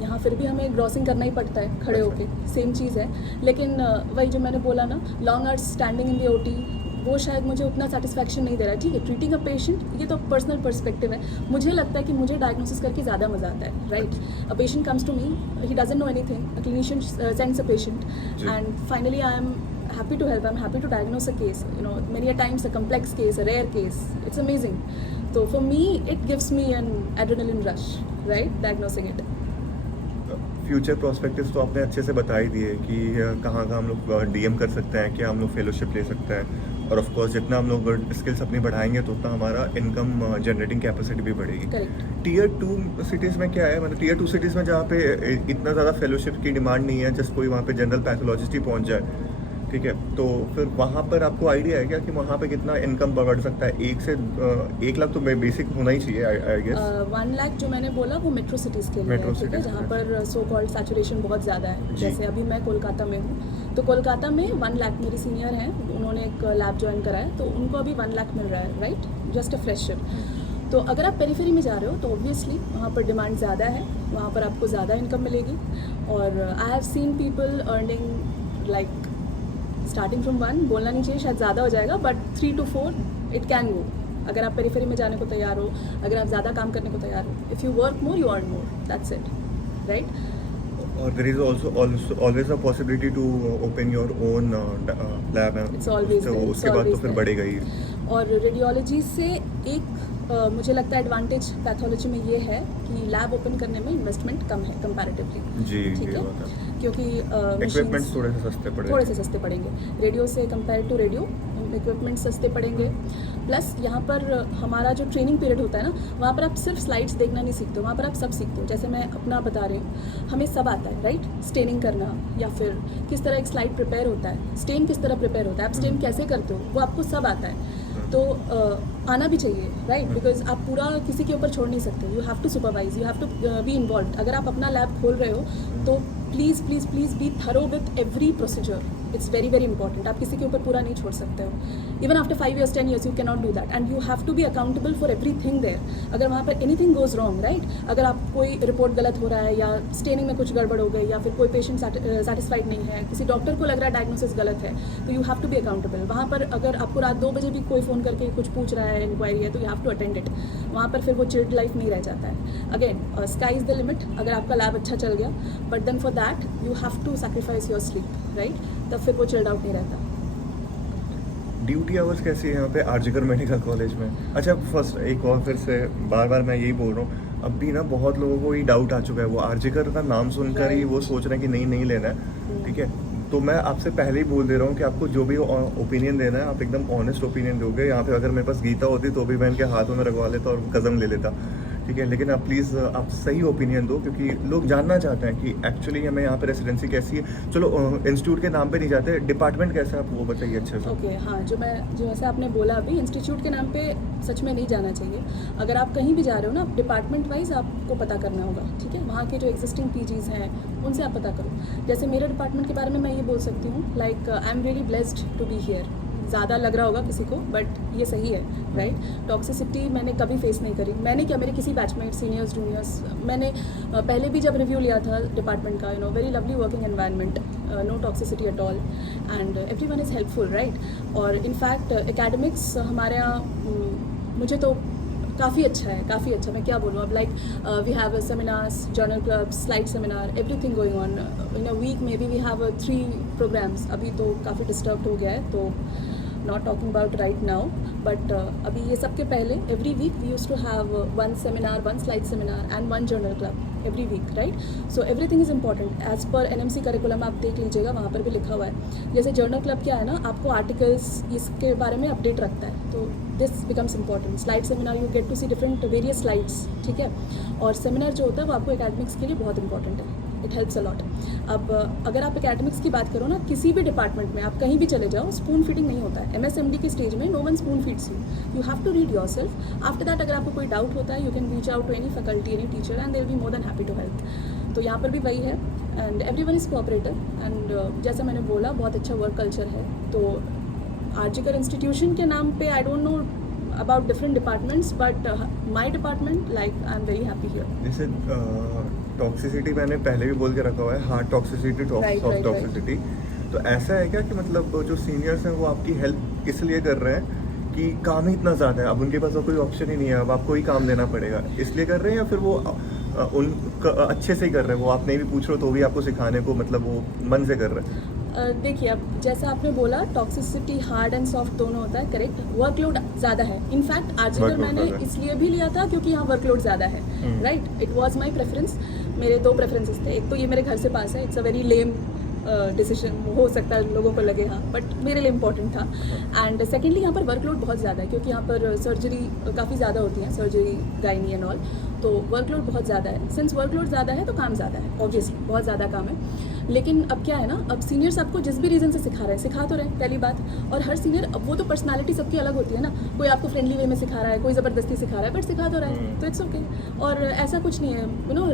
यहाँ फिर भी हमें ग्रॉसिंग करना ही पड़ता है खड़े होके, सेम चीज़ है। लेकिन वही जो मैंने बोला ना, long hours standing in the OT, वो शायद मुझे उतना सेटिस्फैक्शन नहीं दे रहा है, ठीक है। ट्रीटिंग अ पेशेंट, ये तो पर्सनल पर्सपेक्टिव है, मुझे लगता है कि मुझे डायग्नोसिस करके ज़्यादा मज़ा आता है, right. A patient comes to me, he doesn't know anything, a clinician sends a patient and finally I am happy to help, I'm happy to diagnose a case, you know, many a times a complex case, a rare case, it's amazing. So for me it gives me an adrenaline rush, right, diagnosing it. Future prospectives तो आपने अच्छे से बता ही दिए कि कहाँ कहाँ हम लोग DM कर सकते हैं, क्या हम लोग फेलोशिप ले सकते हैं, और ऑफ कोर्स जितना हम लोग स्किल्स अपनी बढ़ाएंगे तो उतना हमारा इनकम जनरेटिंग कैपेसिटी भी बढ़ेगी। Correct. Tier 2 सिटीज़ में क्या है, मतलब Tier 2 सिटीज़ में जहाँ पे इतना ज़्यादा फेलोशिप की डिमांड नहीं है, जस्ट कोई वहाँ पे जनरल पैथोलॉजिस्ट ही पहुँच जाए, ठीक है, तो फिर वहाँ पर आपको आइडिया है क्या कि वहाँ पे कितना इनकम बढ़ सकता है? 1 से 1 लाख तो बेसिक होना ही चाहिए, आई गेस। 1 लाख जो मैंने बोला वो मेट्रो सिटीज़ के लिए Metro है, ठीक है, cities जहाँ में। पर सो कॉल्ड सैचुरेशन बहुत ज़्यादा है। जी। जैसे अभी मैं कोलकाता में हूँ, तो कोलकाता में 1 लाख, मेरी सीनियर हैं, उन्होंने एक लैब ज्वाइन करा है, तो उनको अभी 1 लाख मिल रहा है, राइट, जस्ट अ फ्रेशर। तो अगर आप पेरीफेरी में जा रहे हो तो ऑब्वियसली वहाँ पर डिमांड ज़्यादा है, वहाँ पर आपको ज़्यादा इनकम मिलेगी। और आई have seen people earning like starting from 1, बोलना नहीं चाहिए, शायद ज़्यादा हो जाएगा, but 3 to 4 it can go, अगर आप पेरीफेरी में जाने को तैयार हो, अगर आप ज़्यादा काम करने को तैयार हो। If you work more, you earn more, that's it, right. और there is also always a possibility to open your own lab, It's always there, it's उसके बाद तो always फिर there. बढ़ेगा ही। और रेडियोलॉजी से एक मुझे लगता है एडवांटेज पैथोलॉजी में ये है कि लैब ओपन करने में इन्वेस्टमेंट कम है कंपैरेटिवली, जी, ठीक ये है, बात है। क्योंकि इक्विपमेंट्स थोड़े से सस्ते पड़े। थोड़े से सस्ते पड़ेंगे रेडियो से, कंपेयर टू रेडियो इक्विपमेंट सस्ते पड़ेंगे। प्लस यहाँ पर हमारा जो ट्रेनिंग पीरियड होता है ना, वहाँ पर आप सिर्फ स्लाइड्स देखना नहीं सीखते हो, वहाँ पर आप सब सीखते हो। जैसे मैं अपना बता रही हूँ, हमें सब आता है, राइट, स्टेनिंग करना, या फिर किस तरह एक स्लाइड प्रिपेयर होता है, स्टेन किस तरह प्रिपेयर होता है, आप स्टेन कैसे करते हो, वो आपको सब आता है। तो आना भी चाहिए, राइट, बिकॉज आप पूरा किसी के ऊपर छोड़ नहीं सकते, you have to supervise, you have to be involved. अगर आप अपना लैब खोल रहे हो तो please please please be thorough with every procedure, it's very very important. आप किसी के ऊपर पूरा नहीं छोड़ सकते हो। Even after 5 years 10 years you can not do that, and you have to be accountable for every thing there. अगर वहाँ पर एनीथिंग गोज रॉन्ग, राइट, अगर आप कोई रिपोर्ट गलत हो रहा है, या स्टेनिंग में कुछ गड़बड़ हो गई, या फिर कोई पेशेंट सेटिस्फाइड नहीं है, किसी डॉक्टर को लग रहा है डायग्नोसिस गलत है, तो you have to be accountable. वहाँ पर अगर आपको रात 2 बजे भी कोई फ़ोन करके कुछ पूछ रहा है, इंक्वायरी है, तो you have to attend it. वहाँ पर फिर वो चिल्ड लाइफ नहीं रह जाता है। Again, sky is the limit. अगर आपका लैब अच्छा चल गया, but then for that you have to sacrifice your sleep, right, तब फिर वो चिल्ड आउट नहीं रहता। ड्यूटी आवर्स कैसी है यहाँ पे आरजीकर मेडिकल कॉलेज में? अच्छा, फर्स्ट एक और फिर से बार बार मैं यही बोल रहा हूँ, अब भी ना बहुत लोगों को ये डाउट आ चुका है, वो आरजीकर का नाम सुनकर ही वो सोच रहे हैं कि नहीं लेना है, ठीक है। तो मैं आपसे पहले ही बोल दे रहा हूँ कि आपको जो भी ओपिनियन देना है आप एकदम ऑनेस्ट ओपिनियन दोगे। यहाँ पे अगर मेरे पास गीता होती तो भी मैं इनके हाथों में रखवा लेता और कसम ले लेता, ठीक है, लेकिन आप प्लीज़ आप सही ओपिनियन दो, क्योंकि लोग जानना चाहते हैं कि एक्चुअली हमें यहाँ पे रेसिडेंसी कैसी है। चलो इंस्टीट्यूट के नाम पे नहीं जाते, डिपार्टमेंट कैसा है आप वो बताइए अच्छे से। ओके हाँ, जो ऐसा आपने बोला अभी, इंस्टीट्यूट के नाम पे सच में नहीं जाना चाहिए। अगर आप कहीं भी जा रहे हो ना, डिपार्टमेंट वाइज आपको पता करना होगा, ठीक है। वहाँ के जो एग्जिस्टिंग पीजीज़ हैं उनसे आप पता करो। जैसे मेरे डिपार्टमेंट के बारे में मैं ये बोल सकती हूँ, like I am really blessed to be here. ज़्यादा लग रहा होगा किसी को, बट ये सही है, राइट। टॉक्सिसिटी मैंने कभी फेस नहीं करी। मैंने क्या, मेरे किसी बैचमेट, सीनियर्स, जूनियर्स, मैंने पहले भी जब रिव्यू लिया था डिपार्टमेंट का, very lovely working environment, no toxicity at all, and everyone is helpful, right. और इनफैक्ट एकेडमिक्स हमारे यहाँ मुझे तो काफ़ी अच्छा है, काफ़ी अच्छा। मैं क्या बोलूँ अब, like we have seminars, journal clubs, slide seminar, everything going on in a week. Maybe we have 3 programmes. अभी तो काफ़ी डिस्टर्ब हो गया है, तो not talking about right now, but अभी ये सब के पहले every week we use to have 1 seminar, 1 slide seminar and 1 journal club every week, right. So everything is important as per NMC curriculum. आप देख लीजिएगा, वहाँ पर भी लिखा हुआ है। जैसे जर्नल क्लब क्या है ना, आपको आर्टिकल्स इसके बारे में अपडेट रखता है, तो this becomes important. Slide seminar you get to see different various slides, ठीक है। और सेमिनार जो होता है वो आपको एकेडमिक्स के लिए बहुत इंपॉर्टेंट है, इट हेल्प्स अ लॉट। अब अगर आप एकेडमिक्स की बात करो ना, किसी भी डिपार्टमेंट में आप कहीं भी चले जाओ, स्पून फीडिंग नहीं होता है। MSMD के स्टेज में no one spoon feeds you have to read yourself. After that अगर आपको कोई डाउट होता है, you can reach out to any faculty, any teacher, and they will be more than happy to help. तो यहाँ पर भी वही है, and everyone is cooperative, and जैसा मैंने बोला, बहुत अच्छा वर्क कल्चर है। तो आर्जिकर इंस्टीट्यूशन के नाम पे आई don't no about different departments, but my department, like, I'm very happy here. जैसे टॉक्सिसिटी मैंने पहले भी बोल के रखा हुआ है, hard toxicity, Right, soft right, toxicity. तो ऐसा है क्या कि मतलब जो सीनियर्स हैं वो आपकी हेल्प इसलिए कर रहे हैं कि काम ही इतना ज़्यादा है, अब उनके पास और कोई ऑप्शन ही नहीं है, अब आपको ही काम देना पड़ेगा, इसलिए कर रहे हैं, या फिर वो उन अच्छे से ही कर रहे हैं, वो आप नहीं भी पूछ रहे हो तो भी आपको सिखाने को मतलब वो मन से कर रहे हैं? देखिए, अब जैसा आपने बोला, टॉक्सिसिटी हार्ड एंड सॉफ्ट दोनों होता है, करेक्ट। वर्कलोड ज़्यादा है। इनफैक्ट आर्जिकर Workload मैंने ज़्यादा है। इसलिए भी लिया था क्योंकि यहाँ वर्कलोड ज़्यादा है, right. It was my preference. मेरे 2 प्रेफरेंसेस थे। एक तो ये मेरे घर से पास है, it's a very lame decision हो सकता है लोगों को लगे, हाँ, बट मेरे लिए इंपॉर्टेंट था। एंड सेकेंडली यहाँ पर वर्कलोड बहुत ज़्यादा है, क्योंकि यहाँ पर सर्जरी काफ़ी ज़्यादा होती है, सर्जरी, गायनी एंड ऑल, तो वर्कलोड बहुत ज़्यादा है। सिंस वर्कलोड ज़्यादा है तो काम ज़्यादा है, ऑब्वियसली बहुत ज़्यादा काम है। लेकिन अब क्या है ना, अब सीनियर्स आपको जिस भी रीज़न से सिखा रहे हैं, सिखा तो रहे हैं, पहली बात। और हर सीनियर, अब वो तो पर्सनालिटी सबकी अलग होती है ना, कोई आपको फ्रेंडली वे में सिखा रहा है, कोई ज़बरदस्ती सिखा रहा है, बट सिखा तो रहा है, तो इट्स ओके। और ऐसा कुछ नहीं है,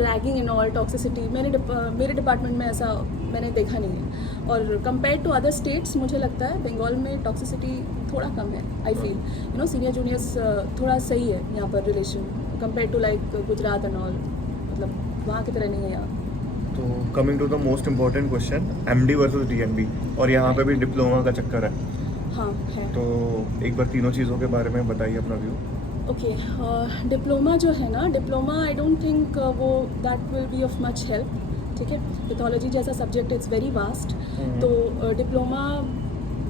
रैगिंग एंड ऑल, टॉक्सिसिटी मेरे डिपार्टमेंट में ऐसा मैंने देखा नहीं है। और कंपेयर टू अदर स्टेट्स मुझे लगता है बंगाल में टॉक्सिसिटी थोड़ा कम है, आई फील। सीनियर जूनियर्स थोड़ा सही है यहाँ पर relation, compare to like Gujarat and all, मतलब वहाँ की तरह नहीं है यहाँ। तो coming to the most important question, MD versus DNB, और यहाँ पे भी डिप्लोमा का चक्कर है। हाँ है। तो एक बार तीनों चीज़ों के बारे में बताइए अपना व्यू। ओके, डिप्लोमा जो है ना, डिप्लोमा आई डोंट थिंक वो that will be of much help, ठीक है। पैथोलॉजी जैसा सब्जेक्ट इट्स वेरी वास्ट, तो डिप्लोमा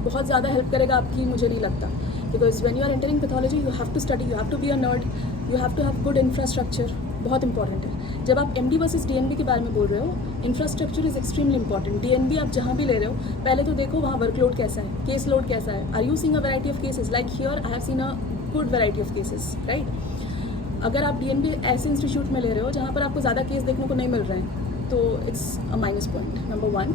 बहुत ज़्यादा हेल्प करेगा आपकी, मुझे नहीं लगता। Because when you are entering pathology, you have to study, you have to be a nerd, you have to have good infrastructure, बहुत इंपॉर्टेंट है। जब आप MD वर्सेस DNB के बारे में बोल रहे हो, infrastructure is extremely important. DNB आप जहाँ भी ले रहे हो, पहले तो देखो वहाँ वर्कलोड कैसा है, केस लोड कैसा है, are you seeing a variety of cases, like here I have seen a good variety of cases, right. अगर आप DNB ऐसे इंस्टीट्यूट में ले रहे हो जहाँ पर आपको ज़्यादा केस देखने को नहीं मिल रहे हैं, तो it's a minus point, number 1।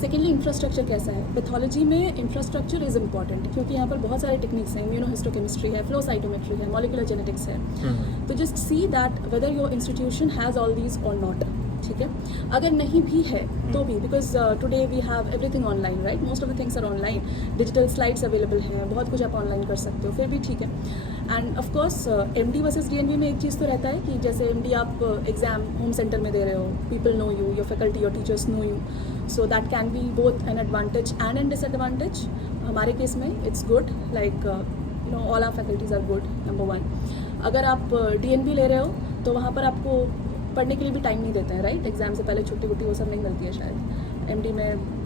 Secondly, infrastructure कैसा है। पैथोलॉजी में इंफ्रास्ट्रक्चर इज़ इंपॉर्टेंट, क्योंकि यहाँ पर बहुत सारे टेक्निक्स हैं, इम्यूनोहिस्टोकेमिस्ट्री है, फ्लो साइटोमेट्री है, मॉलिकुलर जेनेटिक्स है। तो just see that whether your institution has all these और नॉट, ठीक है। अगर नहीं भी है तो भी, because today we have everything online, right, most of the things are online, digital slides available हैं, बहुत कुछ आप ऑनलाइन कर सकते हो, फिर भी ठीक है। End of course MD versus DNB में एक चीज़ तो रहता है कि जैसे MD आप एग्जाम होम सेंटर में दे रहे हो, people know you, your faculty, your teachers know you, so that can be both an advantage and a disadvantage. हमारे केस में it's good, like all our faculties are good, number 1। अगर आप DNB ले रहे हो तो वहाँ पर आपको पढ़ने के लिए भी टाइम नहीं देते हैं, राइट। एग्जाम से पहले छुट्टी वुट्टी वो सब नहीं मिलती है शायद। MD में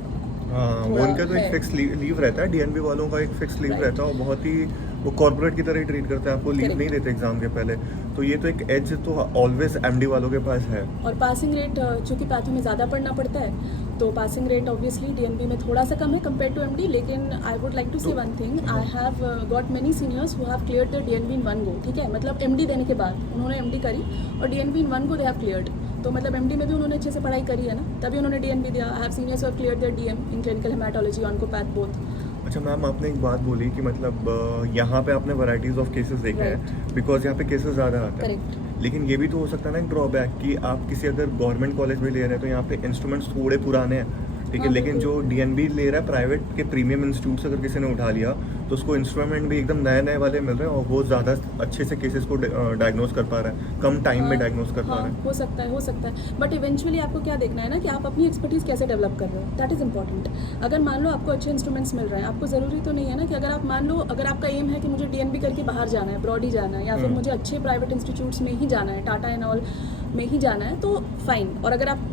हाँ, वो उनका तो एक फिक्स लीव रहता है, DNB वालों का एक फिक्स लीव रहता है, और बहुत ही वो कॉर्पोरेट की तरह ही ट्रीट करते हैं, आपको लीव नहीं देते एग्जाम के पहले। तो ये तो एक एज तो ऑलवेज MD वालों के पास है। और पासिंग रेट, चूँकि पैथो में ज़्यादा पढ़ना पड़ता है, तो पासिंग रेट ऑब्वियसली डीएनबी में थोड़ा सा कम है कंपेयर टू एमडी, लेकिन आई वुड लाइक टू से one thing, I have got many seniors who have cleared the DNB in one go, ठीक है, मतलब एमडी देने के बाद उन्होंने एमडी करी और DNB in one go they have cleared. तो मतलब एमडी में भी उन्होंने अच्छे से पढ़ाई करी है ना, तभी उन्होंने डीएनबी दिया। I have seniors who have cleared their DM in clinical haematology, oncopath both. अच्छा मैम, आपने एक बात बोली कि मतलब यहाँ पे आपने वैराइटीज़ ऑफ केसेस देखे हैं बिकॉज यहाँ पे केसेस ज़्यादा आते हैं। करेक्ट। लेकिन ये भी तो हो सकता है ना एक ड्रॉबैक कि आप किसी अगर गवर्नमेंट कॉलेज में ले रहे हैं तो यहाँ पे इंस्ट्रूमेंट्स थोड़े पुराने हैं, ठीक है, हाँ, लेकिन बिल्कुल। जो डीएनबी ले रहा है प्राइवेट के प्रीमियम इंस्टीट्यूट से अगर किसी ने उठा लिया तो उसको इंस्ट्रूमेंट भी एकदम नए नए वाले मिल रहे हैं और वो ज़्यादा अच्छे से केसेस को डायग्नोज कर पा रहा है, कम टाइम में डायग्नोज कर पा रहा है। हो सकता है, हो सकता है, बट इवेंचुअली आपको क्या देखना है ना कि आप अपनी एक्सपर्टीज़ कैसे डेवलप कर रहे हो, दैट इज़ इंपॉर्टेंट। अगर मान लो आपको अच्छे इंस्ट्रूमेंट्स मिल रहे हैं, आपको ज़रूरी तो नहीं है ना कि अगर आप मान लो अगर आपका एम है कि मुझे डीएनबी करके बाहर जाना है, ब्रॉड ही जाना है, या फिर मुझे अच्छे प्राइवेट इंस्टीट्यूट्स में ही जाना है, टाटा एंड ऑल में ही जाना है, तो फाइन। और अगर आप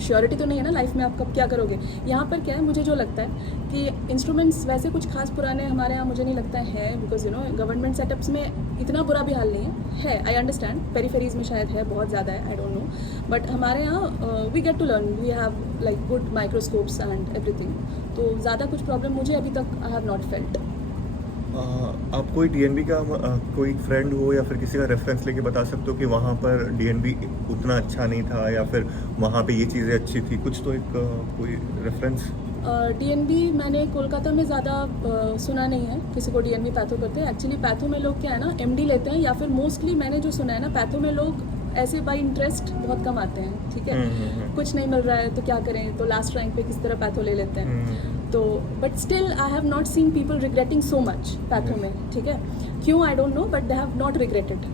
श्योरिटी तो नहीं है ना लाइफ में आप कब क्या करोगे। यहाँ पर क्या है, मुझे जो लगता है कि इंस्ट्रूमेंट्स वैसे कुछ खास पुराने हमारे यहाँ मुझे नहीं लगता है, because you no government setups में इतना बुरा भी हाल नहीं है। आई अंडरस्टैंड पेरीफेरीज में शायद है, बहुत ज़्यादा है, आई डोंट नो, बट हमारे यहाँ we get to learn, we have like good microscopes and everything, तो ज़्यादा कुछ प्रॉब्लम मुझे अभी तक आई हैव नॉट फेल्ट। आप कोई डीएनबी का कोई फ्रेंड हो या फिर किसी का रेफरेंस लेके बता सकते हो कि वहाँ पर डीएनबी उतना अच्छा नहीं था या फिर वहाँ पे ये चीज़ें अच्छी थी, कुछ तो एक कोई रेफरेंस? डीएनबी मैंने कोलकाता में ज़्यादा सुना नहीं है किसी को डीएनबी पैथो करते हैं। एक्चुअली पैथो में लोग क्या है ना एमडी लेते हैं, या फिर मोस्टली मैंने जो सुना है ना पैथो में लोग ऐसे बाई इंटरेस्ट बहुत कम आते हैं, ठीक है, कुछ नहीं मिल रहा है तो क्या करें, तो लास्ट रैंक पे किस तरह पैथो ले लेते हैं। तो but still I have not seen people regretting so much patho में, ठीक है, क्यों आई don't no, but they have not regretted.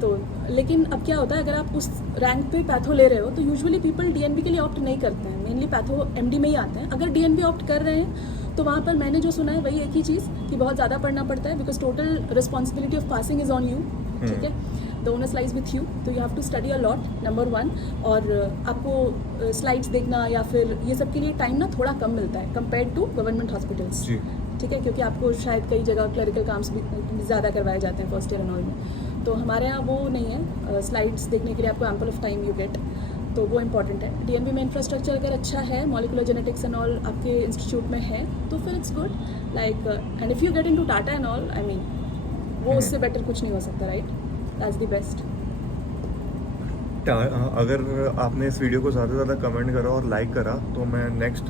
तो लेकिन अब क्या होता है, अगर आप उस रैंक पे पैथो ले रहे हो तो यूजुअली पीपल डीएनबी के लिए ऑप्ट नहीं करते हैं, मेनली पैथो एमडी में ही आते हैं। अगर डीएनबी ऑप्ट कर रहे हैं तो वहाँ पर मैंने जो सुना है वही एक ही चीज़ कि बहुत ज़्यादा पढ़ना पड़ता है, because total responsibility of passing is on you, ठीक है, the onus lies with you, तो you have to study a lot, number one. और आपको स्लाइड्स देखना या फिर ये सब के लिए टाइम ना थोड़ा कम मिलता है कंपेयर टू गवर्नमेंट हॉस्पिटल्स, ठीक है, क्योंकि आपको शायद कई जगह क्लरिकल काम्स भी ज़्यादा करवाए जाते हैं फर्स्ट ईयर एंड ऑल में, तो हमारे यहाँ वो नहीं है। स्लाइड्स देखने के लिए आपको ample of time you get, तो वो इंपॉर्टेंट है। डीएनबी में इंफ्रास्ट्रक्चर अगर अच्छा है, मॉलिकुलर जेनेटिक्स एंड ऑल आपके इंस्टीट्यूट में है तो फिर it's good, like and if you get into Tata and all, I mean वो उससे बेटर कुछ नहीं हो सकता, राइट, दैट्स द बेस्ट। अगर आपने इस वीडियो को ज़्यादा से ज़्यादा कमेंट करा और लाइक करा तो मैं नेक्स्ट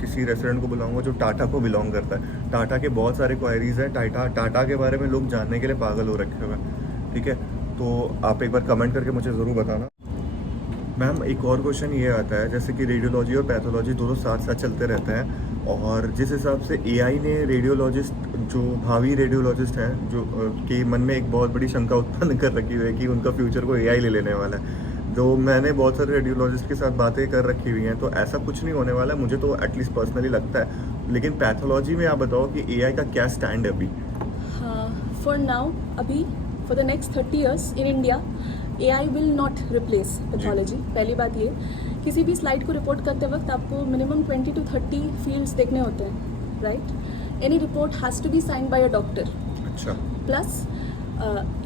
किसी रेस्टोरेंट को बुलाऊंगा जो टाटा को बिलोंग करता है। टाटा के बहुत सारे क्वायरीज़ हैं, टाटा के बारे में लोग जानने के लिए पागल हो रखे हुए हैं, ठीक है, तो आप एक बार कमेंट करके मुझे ज़रूर बताना। मैम एक और क्वेश्चन ये आता है, जैसे कि रेडियोलॉजी और पैथोलॉजी दोनों साथ साथ चलते रहते हैं, और जिस हिसाब से एआई ने रेडियोलॉजिस्ट जो भावी रेडियोलॉजिस्ट हैं जो के मन में एक बहुत बड़ी शंका उत्पन्न कर रखी हुई है कि उनका फ्यूचर को एआई ले लेने वाला है, जो मैंने बहुत सारे रेडियोलॉजिस्ट के साथ बातें कर रखी हुई हैं, तो ऐसा कुछ नहीं होने वाला है, मुझे तो एटलीस्ट पर्सनली लगता है। लेकिन पैथोलॉजी में आप बताओ कि एआई का क्या स्टैंड है अभी? हाँ, फॉर नाउ अभी for the next 30 years in India AI will not replace pathology. पहली बात ये, किसी भी स्लाइड को रिपोर्ट करते वक्त आपको मिनिमम 20 to 30 फील्ड्स देखने होते हैं, right. Any report has to be signed by a doctor. अच्छा। प्लस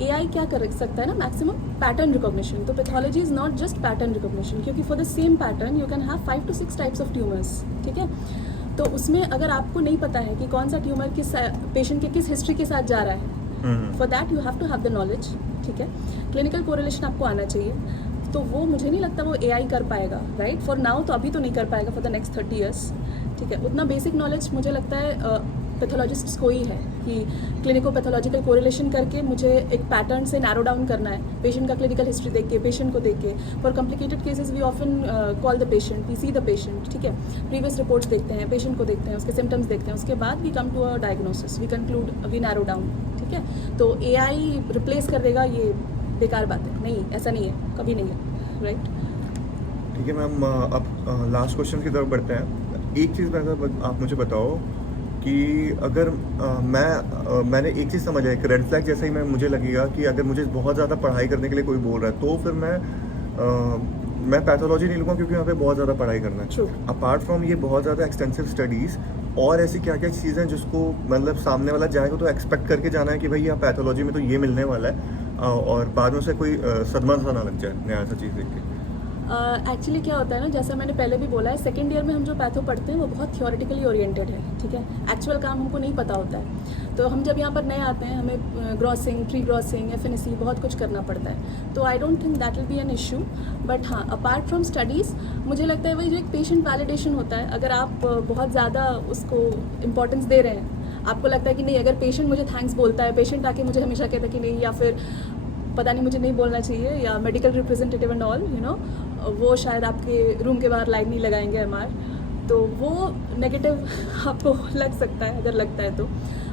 AI क्या कर सकता है ना, मैक्सिमम पैटर्न रिकॉग्निशन। तो pathology is not just pattern recognition, क्योंकि for the same pattern you can have 5 to 6 types of tumours, ठीक है। तो उसमें अगर आपको नहीं पता है कि कौन सा ट्यूमर किस पेशेंट के किस हिस्ट्री के साथ जा रहा है, for that you have to have the knowledge, ठीक है। क्लिनिकल कोरिलेशन आपको आना चाहिए, तो वो मुझे नहीं लगता वो AI कर पाएगा, राइट, फॉर नाउ, तो अभी तो नहीं कर पाएगा फॉर द नेक्स्ट 30 ईयर्स, ठीक है। उतना बेसिक नॉलेज मुझे लगता है पैथोलॉजिस्ट्स को ही है कि क्लिनिको पैथोलॉजिकल कोरिलेशन करके मुझे एक पैटर्न से नैरो डाउन करना है, पेशेंट का क्लिनिकल हिस्ट्री देख के, पेशेंट को देख के। For complicated cases we often call the patient, we see the patient, ठीक है, प्रीवियस रिपोर्ट्स देखते हैं, पेशेंट को देखते हैं, उसके सिम्टम्स देखते हैं, उसके बाद we come to a diagnosis, we conclude, we narrow down, ठीक है। तो AI रिप्लेस कर देगा, ये बेकार बात है, नहीं, ऐसा नहीं है, कभी नहीं है, राइट। ठीक है मैम, अब लास्ट क्वेश्चन की तरफ बढ़ते हैं। एक चीज़ आप मुझे बताओ कि अगर मैंने एक चीज़ समझा है, एक रेड फ्लैग जैसा ही मुझे लगेगा कि अगर मुझे बहुत ज़्यादा पढ़ाई करने के लिए कोई बोल रहा है तो फिर मैं पैथोलॉजी नहीं लूँगा, क्योंकि यहाँ पे बहुत ज़्यादा पढ़ाई करना है। अपार्ट फ्रॉम ये बहुत ज़्यादा एक्सटेंसिव स्टडीज़, और ऐसी क्या क्या चीज़ें हैं जिसको मतलब सामने वाला जाएगा तो एक्सपेक्ट करके जाना है कि भाई यहाँ पैथोलॉजी में तो ये मिलने वाला है, और बाद में से कोई सदमा सा ना लग जाए नया सा चीज़ देख के। एक्चुअली क्या होता है ना, जैसा मैंने पहले भी बोला है, सेकेंड ईयर में हम जो पैथो पढ़ते हैं वो बहुत थियोरेटिकली ओरिएंटेड है, ठीक है। एक्चुअल काम हमको नहीं पता होता है। तो हम जब यहाँ पर नए आते हैं, हमें ग्रॉसिंग, प्री ग्रॉसिंग, एफएनएससी बहुत कुछ करना पड़ता है। तो आई don't think that will B an issue. But हाँ, अपार्ट फ्रॉम स्टडीज़ मुझे लगता है वही जो एक पेशेंट वैलिडेशन होता है, अगर आप बहुत ज़्यादा उसको इम्पोर्टेंस दे रहे हैं, आपको लगता है कि नहीं, अगर पेशेंट मुझे थैंक्स बोलता है, पेशेंट आके मुझे हमेशा कहता है कि नहीं, या फिर पता नहीं मुझे नहीं बोलना चाहिए, या medical representative and all, you know, वो शायद आपके रूम के बाहर लाइन नहीं लगाएंगे एमआर, तो वो नेगेटिव आपको लग सकता है, अगर लगता है तो।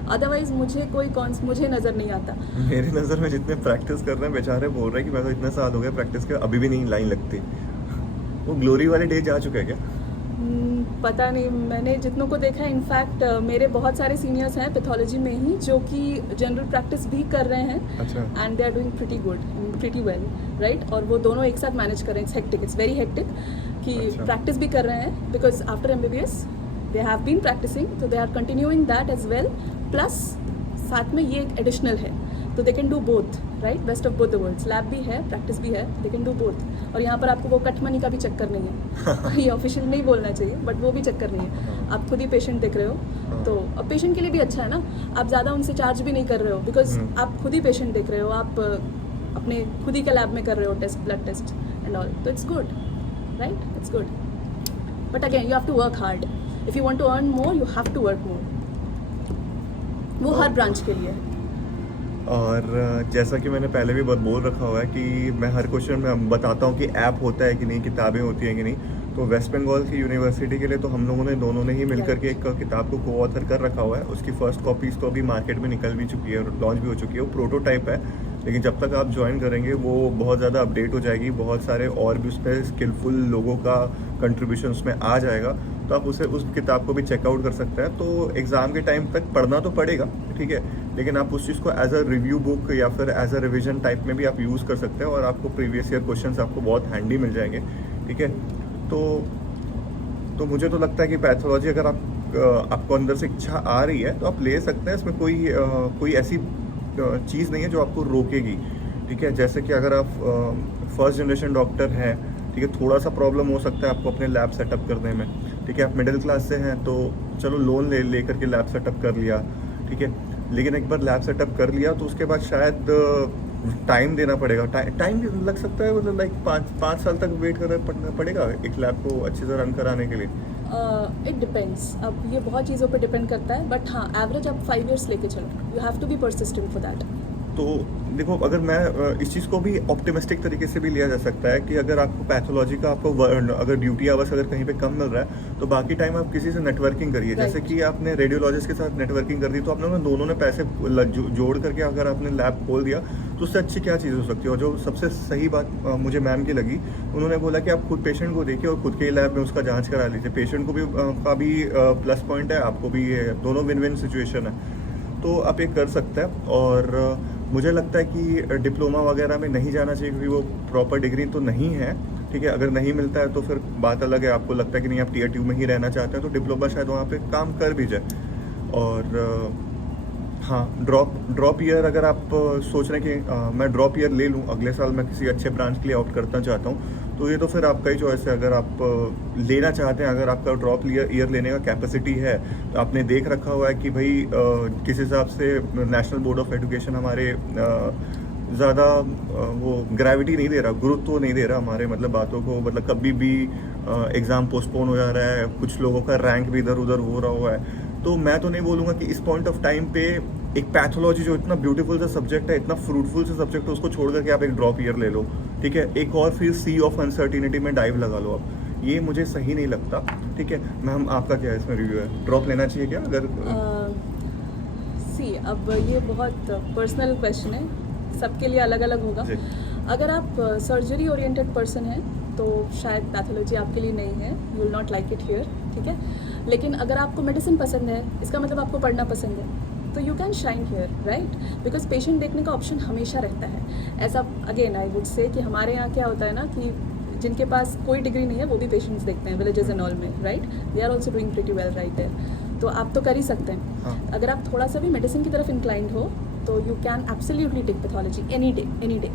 अदरवाइज मुझे नज़र नहीं आता। मेरी नज़र में जितने प्रैक्टिस कर रहे हैं बेचारे बोल रहे हैं कि मैं तो इतने साल हो गए प्रैक्टिस के, अभी भी नहीं लाइन लगती। वो ग्लोरी वाले डे जा चुका है क्या? पता नहीं, मैंने जितनों को देखा है, इनफैक्ट मेरे बहुत सारे सीनियर्स हैं पैथोलॉजी में ही जो कि जनरल प्रैक्टिस भी कर रहे हैं। अच्छा। And they are doing pretty well, right. और वो दोनों एक साथ मैनेज कर रहे हैं। It's hectic, it's very hectic कि अच्छा। प्रैक्टिस भी कर रहे हैं, because after MBBS they have been practising, तो they are continuing that as well, plus साथ में ये एक एडिशनल है, तो they can do both, right. Best of both the worlds, lab भी है, प्रैक्टिस भी है, दे कैन डू बोथ। और यहाँ पर आपको वो कट मनी का भी चक्कर नहीं है ये ऑफिशियल नहीं बोलना चाहिए, बट वो भी चक्कर नहीं है। आप खुद ही पेशेंट देख रहे हो, तो अब पेशेंट के लिए भी अच्छा है ना, आप ज़्यादा उनसे चार्ज भी नहीं कर रहे हो, बिकॉज आप खुद ही पेशेंट देख रहे हो, आप अपने खुद ही के लैब में कर रहे हो test, blood test and all, तो it's good, right, it's good. But again you have to work hard, if you want to earn more you have to work more, वो हर ब्रांच के लिए है। और जैसा कि मैंने पहले भी बोल रखा हुआ है कि मैं हर क्वेश्चन में बताता हूँ कि ऐप होता है कि नहीं, किताबें होती हैं कि नहीं। तो वेस्ट बंगाल की यूनिवर्सिटी के लिए तो हम लोगों ने दोनों ने ही मिलकर के एक किताब को को ऑथर कर रखा हुआ है। उसकी फर्स्ट कॉपीज़ तो अभी मार्केट में निकल भी चुकी है और लॉन्च भी हो चुकी है। वो प्रोटोटाइप है, लेकिन जब तक आप ज्वाइन करेंगे वो बहुत ज़्यादा अपडेट हो जाएगी, बहुत सारे और भी उसमें स्किलफुल लोगों का कंट्रीब्यूशन उसमें आ जाएगा। तो आप उस किताब को भी चेकआउट कर सकते हैं। तो एग्ज़ाम के टाइम तक पढ़ना तो पड़ेगा, ठीक है, लेकिन आप उस चीज़ को एज अ रिव्यू बुक या फिर एज अ रिविजन टाइप में भी आप यूज़ कर सकते हैं, और आपको प्रीवियस ईयर क्वेश्चंस आपको बहुत हैंडी मिल जाएंगे, ठीक है। तो मुझे तो लगता है कि पैथोलॉजी अगर आपको अंदर से इच्छा आ रही है तो आप ले सकते हैं। इसमें कोई ऐसी चीज़ नहीं है जो आपको रोकेगी, ठीक है। जैसे कि अगर आप फर्स्ट जनरेशन डॉक्टर हैं, ठीक है, थोड़ा सा प्रॉब्लम हो सकता है आपको अपने लैब सेटअप करने में, ठीक है। आप मिडिल क्लास से हैं तो चलो लोन ले करके लैब सेटअप कर लिया, ठीक है, लेकिन एक बार लैब सेटअप कर लिया तो उसके बाद शायद टाइम देना पड़ेगा, टाइम लग सकता है, मतलब लाइक 5 साल तक वेट करना पड़ेगा एक लैब को अच्छे से रन कराने के लिए। इट डिपेंड्स, अब ये बहुत चीज़ों पे डिपेंड करता है, बट हाँ, एवरेज आप 5 ईयर्स लेके चलो, you have to be persistent for that. तो देखो, अगर मैं इस चीज़ को भी ऑप्टिमिस्टिक तरीके से भी लिया जा सकता है कि अगर आपको पैथोलॉजी का अगर ड्यूटी आवर्स अगर कहीं पे कम मिल रहा है तो बाकी टाइम आप किसी से नेटवर्किंग करिए। जैसे कि आपने रेडियोलॉजिस्ट के साथ नेटवर्किंग कर दी तो आप लोगों ने दोनों ने पैसे जोड़ करके अगर आपने लैब खोल दिया तो उससे अच्छी क्या चीज़ हो सकती है। और जो सबसे सही बात मुझे मैम की लगी, उन्होंने बोला कि आप खुद पेशेंट को देखिए और खुद के लैब में उसका जाँच करा लीजिए। पेशेंट को भी का भी प्लस पॉइंट है, आपको भी, दोनों विन विन सिचुएशन है, तो आप ये कर सकते हैं। और मुझे लगता है कि डिप्लोमा वगैरह में नहीं जाना चाहिए क्योंकि वो प्रॉपर डिग्री तो नहीं है, ठीक है। अगर नहीं मिलता है तो फिर बात अलग है, आपको लगता है कि नहीं आप टीयर 2 में ही रहना चाहते हैं तो डिप्लोमा शायद वहाँ पे काम कर भी जाए। और हाँ, ड्रॉप ईयर अगर आप सोच रहे हैं कि मैं ड्रॉप ईयर ले लूँ, अगले साल मैं किसी अच्छे ब्रांच के लिए आउट करना चाहता हूँ, तो ये तो फिर आपका ही चॉइस है। अगर आप लेना चाहते हैं, अगर आपका ड्रॉप ईयर लेने का कैपेसिटी है, तो आपने देख रखा हुआ है कि भाई किस हिसाब से नेशनल बोर्ड ऑफ एजुकेशन हमारे ज़्यादा वो ग्रेविटी नहीं दे रहा, गुरुत्व नहीं दे रहा हमारे मतलब बातों को, मतलब कभी भी एग्ज़ाम पोस्टपोन हो जा रहा है, कुछ लोगों का रैंक भी इधर उधर हो रहा हुआ है। तो मैं तो नहीं बोलूँगा कि इस पॉइंट ऑफ टाइम पे एक पैथोलॉजी जो इतना ब्यूटीफुल सा सब्जेक्ट है, इतना फ्रूटफुल सा सब्जेक्ट है, उसको छोड़ करके आप एक ड्रॉप ईयर ले लो, ठीक है। एक और फिर सी ऑफ अनसर्टिनिटी में डाइव लगा लो आप, ये मुझे सही नहीं लगता, ठीक है। मैम आपका क्या इसमें रिव्यू है, ड्रॉप लेना चाहिए क्या? अगर अब ये बहुत पर्सनल क्वेश्चन है, सबके लिए अलग अलग होगा। अगर आप सर्जरी ओरिएंटेड पर्सन हैं तो शायद पैथोलॉजी आपके लिए नहीं है, you will not like it here, ठीक है। लेकिन अगर आपको मेडिसिन पसंद है, इसका मतलब आपको पढ़ना पसंद है, तो you can shine here, right, because patient देखने का ऑप्शन हमेशा रहता है। ऐसा अगेन आई वुड से कि हमारे यहाँ क्या होता है ना कि जिनके पास कोई डिग्री नहीं है वो भी पेशेंट्स देखते हैं विलेजेस एंड ऑल में, right, they are also doing pretty well right there. तो आप तो कर ही सकते हैं। हाँ। अगर आप थोड़ा सा भी मेडिसिन की तरफ इंक्लाइंड हो तो you can absolutely take pathology any day,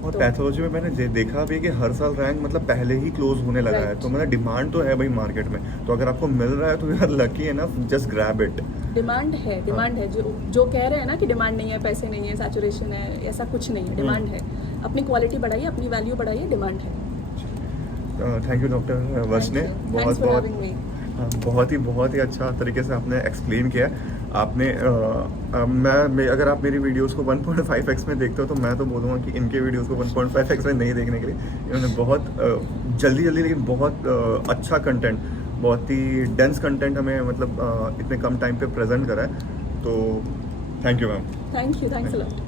और तो पैथोलॉजी में मैंने देखा भी है कि हर साल रैंक मतलब पहले ही क्लोज होने लगा है, Right. तो मतलब डिमांड तो है भाई मार्केट में, तो अगर आपको मिल रहा है तो यार लकी है ना, जस्ट ग्रैब इट। डिमांड है, जो कह रहे हैं ना कि डिमांड नहीं है, पैसे नहीं है, सैचुरेशन है, ऐसा कुछ नहीं है, डिमांड है। अपनी क्वालिटी बढ़ाइए, अपनी वैल्यू बढ़ाइए, डिमांड है। थैंक यू डॉक्टर वर्ष ने, थैंक्स फॉर हैविंग मी। बहुत ही अच्छा तरीके से आपने एक्सप्लेन किया। आपने मैं अगर आप मेरी वीडियोस को 1.5x में देखते हो तो मैं तो बोलूँगा कि इनके वीडियोस को 1.5x में नहीं देखने के लिए। इन्होंने बहुत जल्दी लेकिन बहुत अच्छा कंटेंट, बहुत ही डेंस कंटेंट हमें मतलब इतने कम टाइम पे प्रेजेंट करा है, तो thank you ma'am. Thanks a lot.